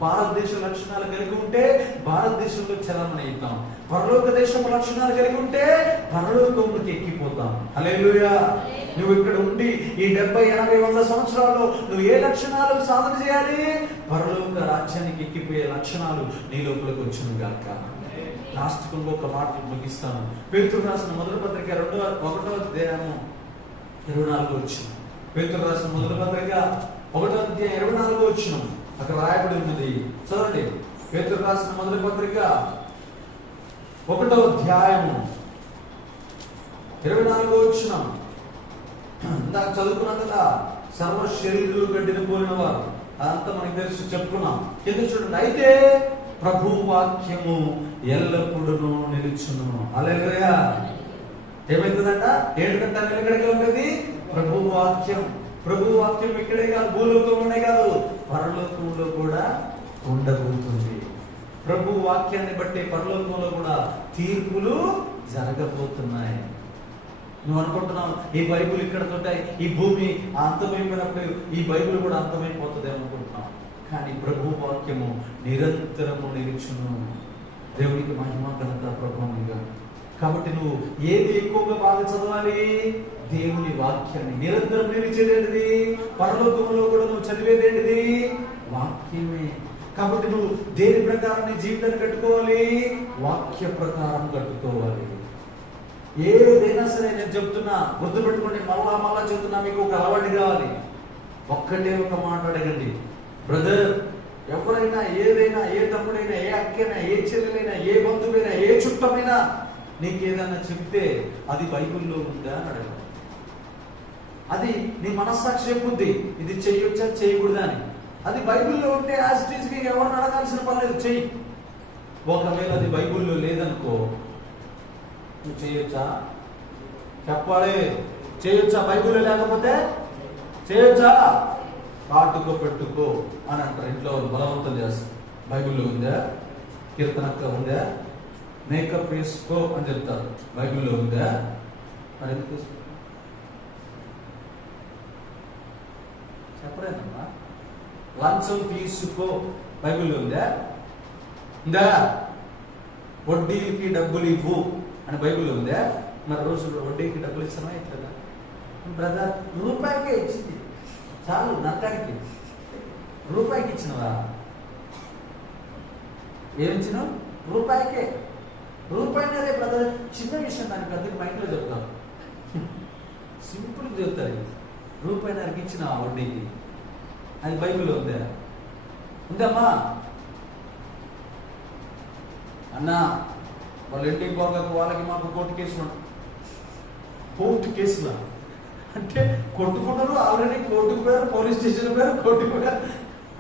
భారతదేశ లక్షణాలు కలిగి ఉంటే భారతదేశంలో చలమని అవుతాం. పరలోక దేశం లక్షణాలు కలిగి ఉంటే పరలోకంలోకి ఎక్కిపోతాం. హల్లెలూయా. నువ్వు ఇక్కడ ఉండి ఈ 70, 80, 100 సంవత్సరాల్లో నువ్వు ఏ లక్షణాలు సాధన చేయాలి? పరలోక రాజ్యానికి ఎక్కిపోయే లక్షణాలు నీ లోపలికి వచ్చును గాక. లాస్ట్ ఒక మాట ముగిస్తాను. పేతురు రాసిన మొదటి పత్రిక 1వ అధ్యాయం 24 వచ్చిన. పేతురు రాసిన మొదటి పత్రిక 1వ అధ్యాయం 24 వచ్చిన. అక్కడ రాయబడి ఉన్నది, చదవండి. పేతురు రాసిన మొదటి పత్రిక 1వ అధ్యాయము 24 వచ్చిన. ఇందాక చదువుకున్నాం కదా, సర్వ శరీరులు గడ్డిని పోలిన వారు. అదంతా మనకి తెలుసు, చెప్పుకున్నాం. ఎందుకు చూడండి, అయితే ప్రభు వాక్యము ఎల్లప్పుడూ నిలుచును. హల్లెలూయా. ఏమైతుందంట? 7 గంటల ఎక్కడికి ఉంటుంది? ప్రభు వాక్యం. ప్రభు వాక్యం ఇక్కడే కాదు, భూలోకంలోనే కాదు, పరలోకంలో కూడా ఉండబోతుంది. ప్రభు వాక్యాన్ని బట్టి పరలోకంలో కూడా తీర్పులు జరగబోతున్నాయి. నువ్వు అనుకుంటున్నావు ఈ బైబుల్ ఇక్కడ ఉంటాయి, ఈ భూమి అంతమైపోయినప్పుడు ఈ బైబుల్ కూడా అంతమైపోతుంది అనుకుంటున్నావు. కానీ ప్రభు వాక్యము నిరంతరము నిలుచును. దేవునికి మహిమ, ఘనత, ప్రభావంగా. కాబట్టి నువ్వు ఏది ఎక్కువగా బాగా చదవాలి? దేవుని వాక్యాన్ని. నిరంతరం నిలిచేదేంటిది? పరలోకంలో కూడా నువ్వు చదివేది ఏంటిది? వాక్యమే. కాబట్టి నువ్వు దేని ప్రకారం నీ జీవితాన్ని కట్టుకోవాలి? వాక్య ప్రకారం కట్టుకోవాలి. ఏదైనా సరే నేను చెప్తున్నా, గుర్తుపెట్టుకోండి, మళ్ళా చెప్తున్నా, మీకు ఒక అలవాటు కావాలి. ఒక్కటే ఒక మాట అడగండి, బ్రదర్. ఎవరైనా, ఏదైనా, ఏ తమ్ముడైనా, ఏ అక్కైనా, ఏ చెల్లెలైనా, ఏ బంధువైనా, ఏ చుట్టమైనా నీకు ఏదైనా చెప్తే అది బైబిల్లో ఉందా అని అడగండి. అది నీ మనస్సాక్షి చెప్పుద్ది, ఇది చెయ్యొచ్చా చేయకూడదా అని. అది బైబిల్లో ఉంటే యాజ్ ఇట్ ఈజ్ గా ఎవరిని అడగాల్సిన పర్లేదు, చెయ్యి. ఒకవేళ అది బైబిల్లో లేదనుకో, నువ్వు చేయొచ్చా? చెప్పాలి. చేయొచ్చా? బైబిల్లో లేకపోతే చేయొచ్చా? కాటుకో పెట్టుకో అని అంటారు ఇంట్లో, బలవంతం చేస్తారు. బైబిల్లో ఉందా? కీర్తనక్క ఉందా? మేకప్ వేసుకో అని చెప్తారు. బైబిల్లో ఉందా? మరి ఎందుకు చెప్పలేదమ్మా? లంచం తీసుకో బైబిల్లో ఉందా? ఉందా? వడ్డీకి డబ్బులు ఇవ్వు అని బైబిల్లో ఉందా? మరి రోజు వడ్డీకి డబ్బులు ఇస్తామా? ఇట్లా బ్రదర్ రూపాయికే ఇచ్చింది చాలు, నట్టానికి రూపాయికి ఇచ్చినవా? ఏమిచ్చినావు? రూపాయికే. రూపాయినరే బ్రదర్, చిన్న విషయం, దానికి పెద్దకి మైండ్లో చెప్తాను, సింపుల్గా చెప్తారు. రూపాయినరకి ఇచ్చిన వడ్డీకి, అది బైబిల్లో ఉందా? ఉందమ్మా? అన్నా వాళ్ళు ఇంటికి పోగాక వాళ్ళకి మాకు కోర్టు కేసులు. కోర్టు కేసులా అంటే కొట్టుకున్నారు, ఆల్రెడీ కోర్టుకు పోయారు, పోలీస్ స్టేషన్ పోయారు, కోర్టుకు పోయారు,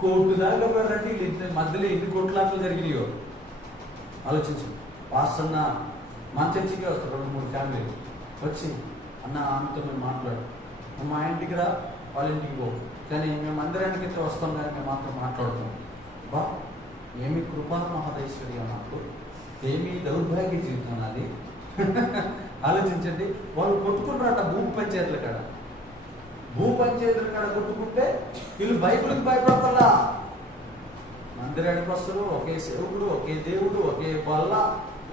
కోర్టు దాకా పోయారంటే మధ్యలో ఎన్ని కొట్లాట్లు జరిగినాయో ఆలోచించు. పాస్టర్ అన్న మన చర్చికే వస్తారు 2-3 ఫ్యామిలీలు వచ్చి, అన్న ఆమెతో మేము మాట్లాడు, మా ఇంటికి రా, వాళ్ళ ఇంటికి పో, కానీ మేము మందిరానికి అయితే వస్తాం కానీ మేము మాత్రం మాట్లాడుతాం. బా ఏమి కృపా మహదేశ్వరి నాకు, ఏమి దౌర్భాగ్య జీవితం అది. ఆలోచించండి. వాళ్ళు కొట్టుకుంటారట భూ పంచాయతీల కాడ. భూ పంచాయతీల కాడ కొట్టుకుంటే వీళ్ళు బైబిల్కి భయపడతారా? మందిరానికి వస్తారు, ఒకే సేవకుడు, ఒకే దేవుడు, ఒకే బల్ల,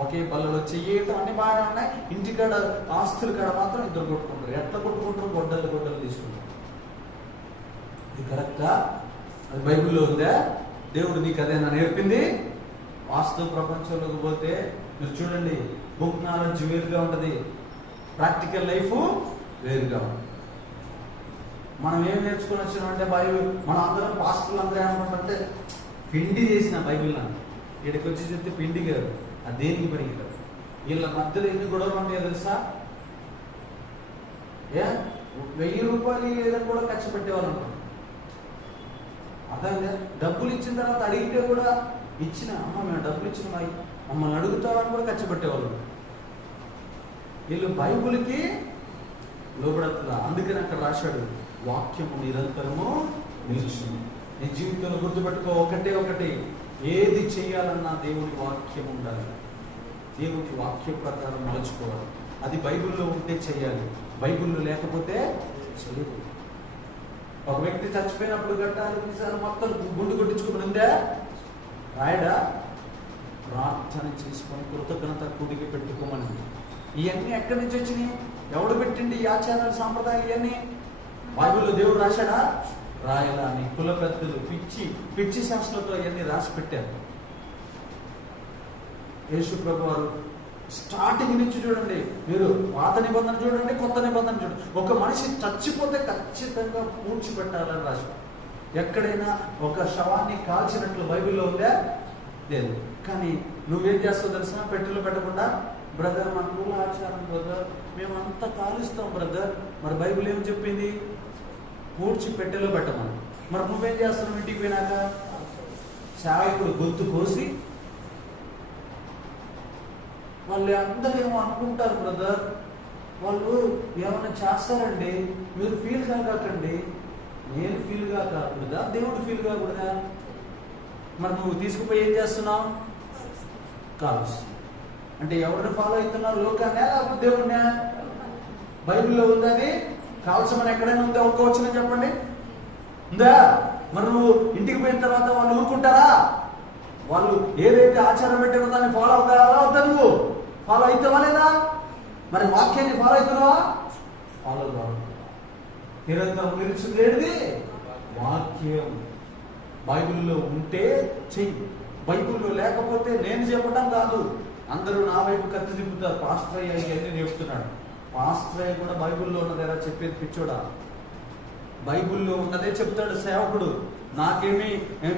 ఒకే బల్లలో చెయ్యటం అన్ని బాగానే ఉన్నాయి. ఇంటికాడ ఆస్తుల కాడ మాత్రం ఇద్దరు కొట్టుకుంటారు. ఎట్లా కొట్టుకుంటారు? గొడ్డలు తీసుకుంటారు. ఇది కరెక్టా? అది బైబిల్లో ఉందా? దేవుడు నీకు అదేనా నేర్పింది? వాస్తవ ప్రపంచంలోకి పోతే మీరు చూడండి, బుక్ నాలెడ్జ్ వేరుగా ఉంటుంది, ప్రాక్టికల్ లైఫ్ వేరుగా ఉంటుంది. మనం ఏం నేర్చుకుని వచ్చినామంటే బైబిల్, మన అందరం పాస్టర్లు అందరూ ఏమంటారంటే పిండి చేసిన బైబిల్ అని. ఇక్కడికి వచ్చి చెప్తే పిండి కాదు, అది దేనికి పనికిరాదు. వీళ్ళ మధ్యలో ఎన్ని గొడవలు ఉంటాయో తెలుసా? 1000 రూపాయలు లేదని కూడా ఖర్చు పెట్టేవాళ్ళు ఉంటారు. అదే డబ్బులు ఇచ్చిన తర్వాత అడిగితే కూడా ఇచ్చిన అమ్మ మేము డబ్బులు ఇచ్చిన మమ్మల్ని అడుగుతామని కూడా ఖర్చుపెట్టేవాళ్ళు. వీళ్ళు బైబుల్కి లోబడతా. అందుకని అక్కడ రాశాడు, వాక్యము నిరంతరము నిలుచుంది. నీ జీవితంలో గుర్తుపెట్టుకో, ఒకటి ఏది చేయాలన్నా దేవుని వాక్యం ఉండాలి. దేవుని వాక్య ప్రకారం నడుచుకోవాలి. అది బైబిల్లో ఉంటే చేయాలి, బైబిల్లో లేకపోతే చేయదు. ఒక వ్యక్తి చచ్చిపోయినప్పుడు గట్టాలు మొత్తం గుండు కొట్టించుకుని ఉందా? రాయడా? ప్రార్థన చేసుకొని కృతజ్ఞత కూడికి పెట్టుకోమని. ఇవన్నీ ఎక్కడి నుంచి వచ్చినాయి? ఎవడు పెట్టిండి ఈ ఆచారాలు, సాంప్రదాయాలు? ఇవన్నీ బైబిల్లో దేవుడు రాశాడా? రాయలా అని కుల పెద్దలు పిచ్చి శాస్త్రంతో ఇవన్నీ రాసి పెట్టారు. యేసు ప్రభు వారు స్టార్టింగ్ నుంచి చూడండి, మీరు పాత నిబంధన చూడండి, కొత్త నిబంధన చూడండి, ఒక మనిషి చచ్చిపోతే ఖచ్చితంగా పూడ్చిపెట్టాలని రాశారు. ఎక్కడైనా ఒక శవాన్ని కాల్చినట్లు బైబిల్లో ఉందా? లేదు. కానీ నువ్వేం చేస్తావు తెలుసా? పెట్టెలో పెట్టకుండా, బ్రదర్ మన కుల ఆచారం బ్రదర్, మేమంతా కాలుస్తాం బ్రదర్. మరి బైబిల్ ఏం చెప్పింది? పూడ్చి పెట్టెలో పెట్టమని. మరి నువ్వేం చేస్తున్నావు? ఇంటికి పోయినాక సేవకుడు గొంతు కోసి, వాళ్ళు అందరూ ఏమో అనుకుంటారు బ్రదర్, వాళ్ళు ఏమైనా చేస్తారండి, మీరు ఫీల్ కాకండి. నేను ఫీల్ కాకూడదా? దేవుడు ఫీల్ కాకూడదా? మరి నువ్వు తీసుకుపోయి ఏం చేస్తున్నావు? కాలుస్తున్నావు. అంటే ఎవరిని ఫాలో అవుతున్నావు? లోకాన్నే లేకపోతే దేవుడినే? బైబిల్లో ఉందని కాల్చమని ఎక్కడైనా ఉందా? ఒప్పుకోవచ్చునని చెప్పండి, ఉందా? మరి నువ్వు ఇంటికి పోయిన తర్వాత వాళ్ళు ఊరుకుంటారా? వాళ్ళు ఏదైతే ఆచారం పెట్టారో దాన్ని ఫాలో అవుతారా వద్దా? నువ్వు ఫాలో అవుతావా లేదా? మరి వాక్యాన్ని ఫాలో అవుతున్నావా? ఫాలో కావాలి. నిరంతరం నిలిచింది వాక్యం. బైబిల్లో ఉంటే చెయ్యి, బైబిల్లో లేకపోతే నేను చెప్పడం కాదు. అందరూ నా వైపు కత్తి తిప్పుతారు. పాస్టర్ అయ్యి అన్నీ చెప్తున్నాడు. పాస్టర్ అయ్యి కూడా బైబిల్లో ఉన్నది ఎలా చెప్పేది? పిచ్చోడా, బైబిల్లో ఉన్నదే చెప్తాడు సేవకుడు. నాకేమి,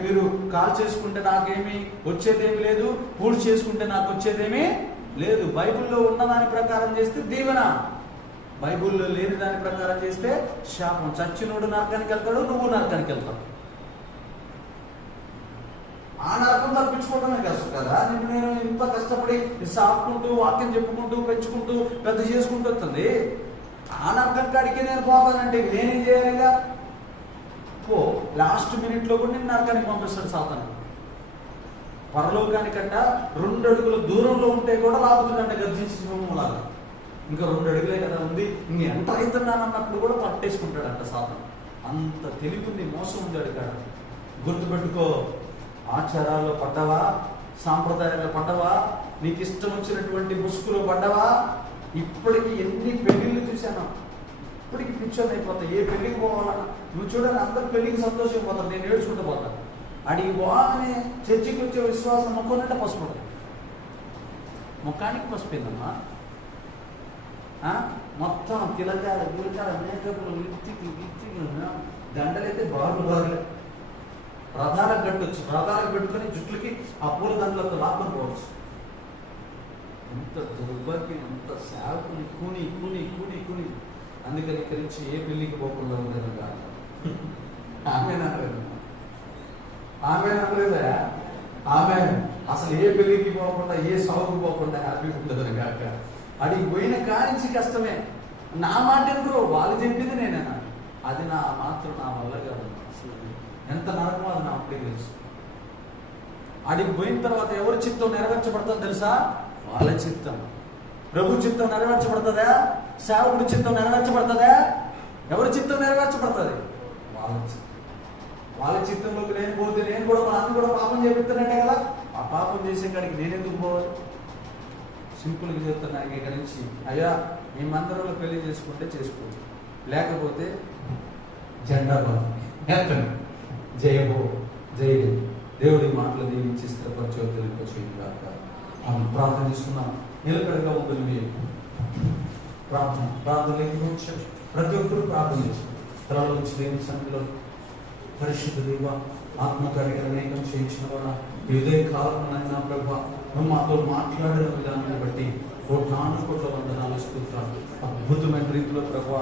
మీరు కాల్ చేసుకుంటే నాకేమి వచ్చేదేమి లేదు, పూర్తి చేసుకుంటే నాకు వచ్చేదేమీ లేదు. బైబిల్లో ఉన్న దాని ప్రకారం చేస్తే దీవెన, బైబిల్లో లేని దాని ప్రకారం చేస్తే శాపం. చచ్చినోడు నరకానికి వెళ్తాడు, నువ్వు నరకానికి వెళ్తావు. ఆ నరకం తప్పించుకోవడమే కష్టం కదా. నేను ఇంత కష్టపడి సాపుకుంటూ వాక్యం చెప్పుకుంటూ పెంచుకుంటూ పెద్ద చేసుకుంటూ వస్తుంది. ఆ నరకం కాడికి నేను పోతానంటే నేనేం చేయాలిగా? ఓ లాస్ట్ మినిట్లో కూడా నేను నరకానికి పంపిస్తాడు సాతాను. పరలోకానికంట 2 అడుగుల దూరంలో ఉంటే కూడా లాగుతుందంట గర్జించి సింహంలాగా. ఇంకా 2 అడుగులే కదా ఉంది, ఇంక ఎంత అవుతున్నానన్నప్పుడు కూడా పట్టేసుకుంటాడంట సాతాను. అంత తెలివింది, మోసం ఉందాడు కాడ. గుర్తుపెట్టుకో, ఆచారాల్లో పడ్డవా, సాంప్రదాయాల్లో పడ్డవా, నీకు ఇష్టం వచ్చినటువంటి ముసుగులో పడ్డవా? ఇప్పటికి ఎన్ని పెళ్లిళ్ళు చూశాను, ఇప్పటికి పిచ్చోని అయిపోతాయి. ఏ పెళ్లికి పోవాలన్నా నువ్వు చూడాలి, అందరు పెళ్లికి సంతోషం పోతారు, నేను ఏడ్చుకుంటూ పోతాను. అడిగి పోవాలని చర్చికి వచ్చే విశ్వాసం మొక్కనంటే పసుపు, ముఖానికి పసుపోయిందమ్మా. మొత్తం తిలకాల గురికాల మేకప్లు లిప్టికి దండలైతే బాగులే. రథాలకు కట్టొచ్చు, రథాలకు పెట్టుకొని జుట్లకి ఆ పూల దండలతో లాక్కొని పోవచ్చు. ఎంత దుర్భాగ్యం, ఎంత సేవకుని కూని కూని కూని కూని. అందుకని ఇక్కడి నుంచి ఏ పెళ్లికి పోకుండా ఉండదు కాదు. ఆమె అనలేదా? ఆమె అసలు ఏ పెళ్లికి పోకుండా, ఏ సాగుకు పోకుండా హ్యాపీగా ఉండదు కాక. అడిగి పోయిన కానించి కష్టమే. నా మాట ఎందుకు? వాళ్ళు చెప్పింది నేనేనా? అది నా మాత్రం నా వల్ల కాదు. ఎంత నరకమో అది నా అప్పుడే తెలుసు. అడిగి పోయిన తర్వాత ఎవరి చిత్తం నెరవేర్చబడుతుందో తెలుసా? వాళ్ళ చిత్తం. ప్రభు చిత్తం నెరవేర్చబడుతుందా? సేవకుడి చిత్తం నెరవేర్చబడుతుందా? ఎవరి చిత్తం నెరవేర్చబడుతుంది? వాళ్ళ చిత్తం. వాళ్ళ చిత్తంలోకి నేను పోతే నేను కూడా నన్ను కూడా పాపం చేపిస్తానంటే కదా. ఆ పాపం చేసే కాడికి నేను ఎందుకు పోవాలి? సింపుల్గా చెప్తున్నా ఇక్కడి నుంచి, అయ్యా మీ మందిరంలో పెళ్లి చేసుకుంటే చేసుకోండి, లేకపోతే జెండా జయబో జయదేవ్. దేవుడి మాటలు దీవించి స్థిరపరచో తెలియపచేయుగాక. మనం ప్రార్థన చేస్తున్నాం. నిలకడగా ఉంటుంది ప్రార్థన వచ్చారు. ప్రతి ఒక్కరు ప్రార్థన చేస్తారు. తల నుంచి దేవుని సన్నిధిలో పరిశుద్ధ దేవ, ఆత్మకార్యాలు అనేకం చేయించిన వాడు ఇదే కాలంలో ప్రభా నువ్వు మాతో మాట్లాడిన విధానాన్ని బట్టి 1,400,000 స్తోత్రాలు. అద్భుతమైన రీతిలో ప్రభా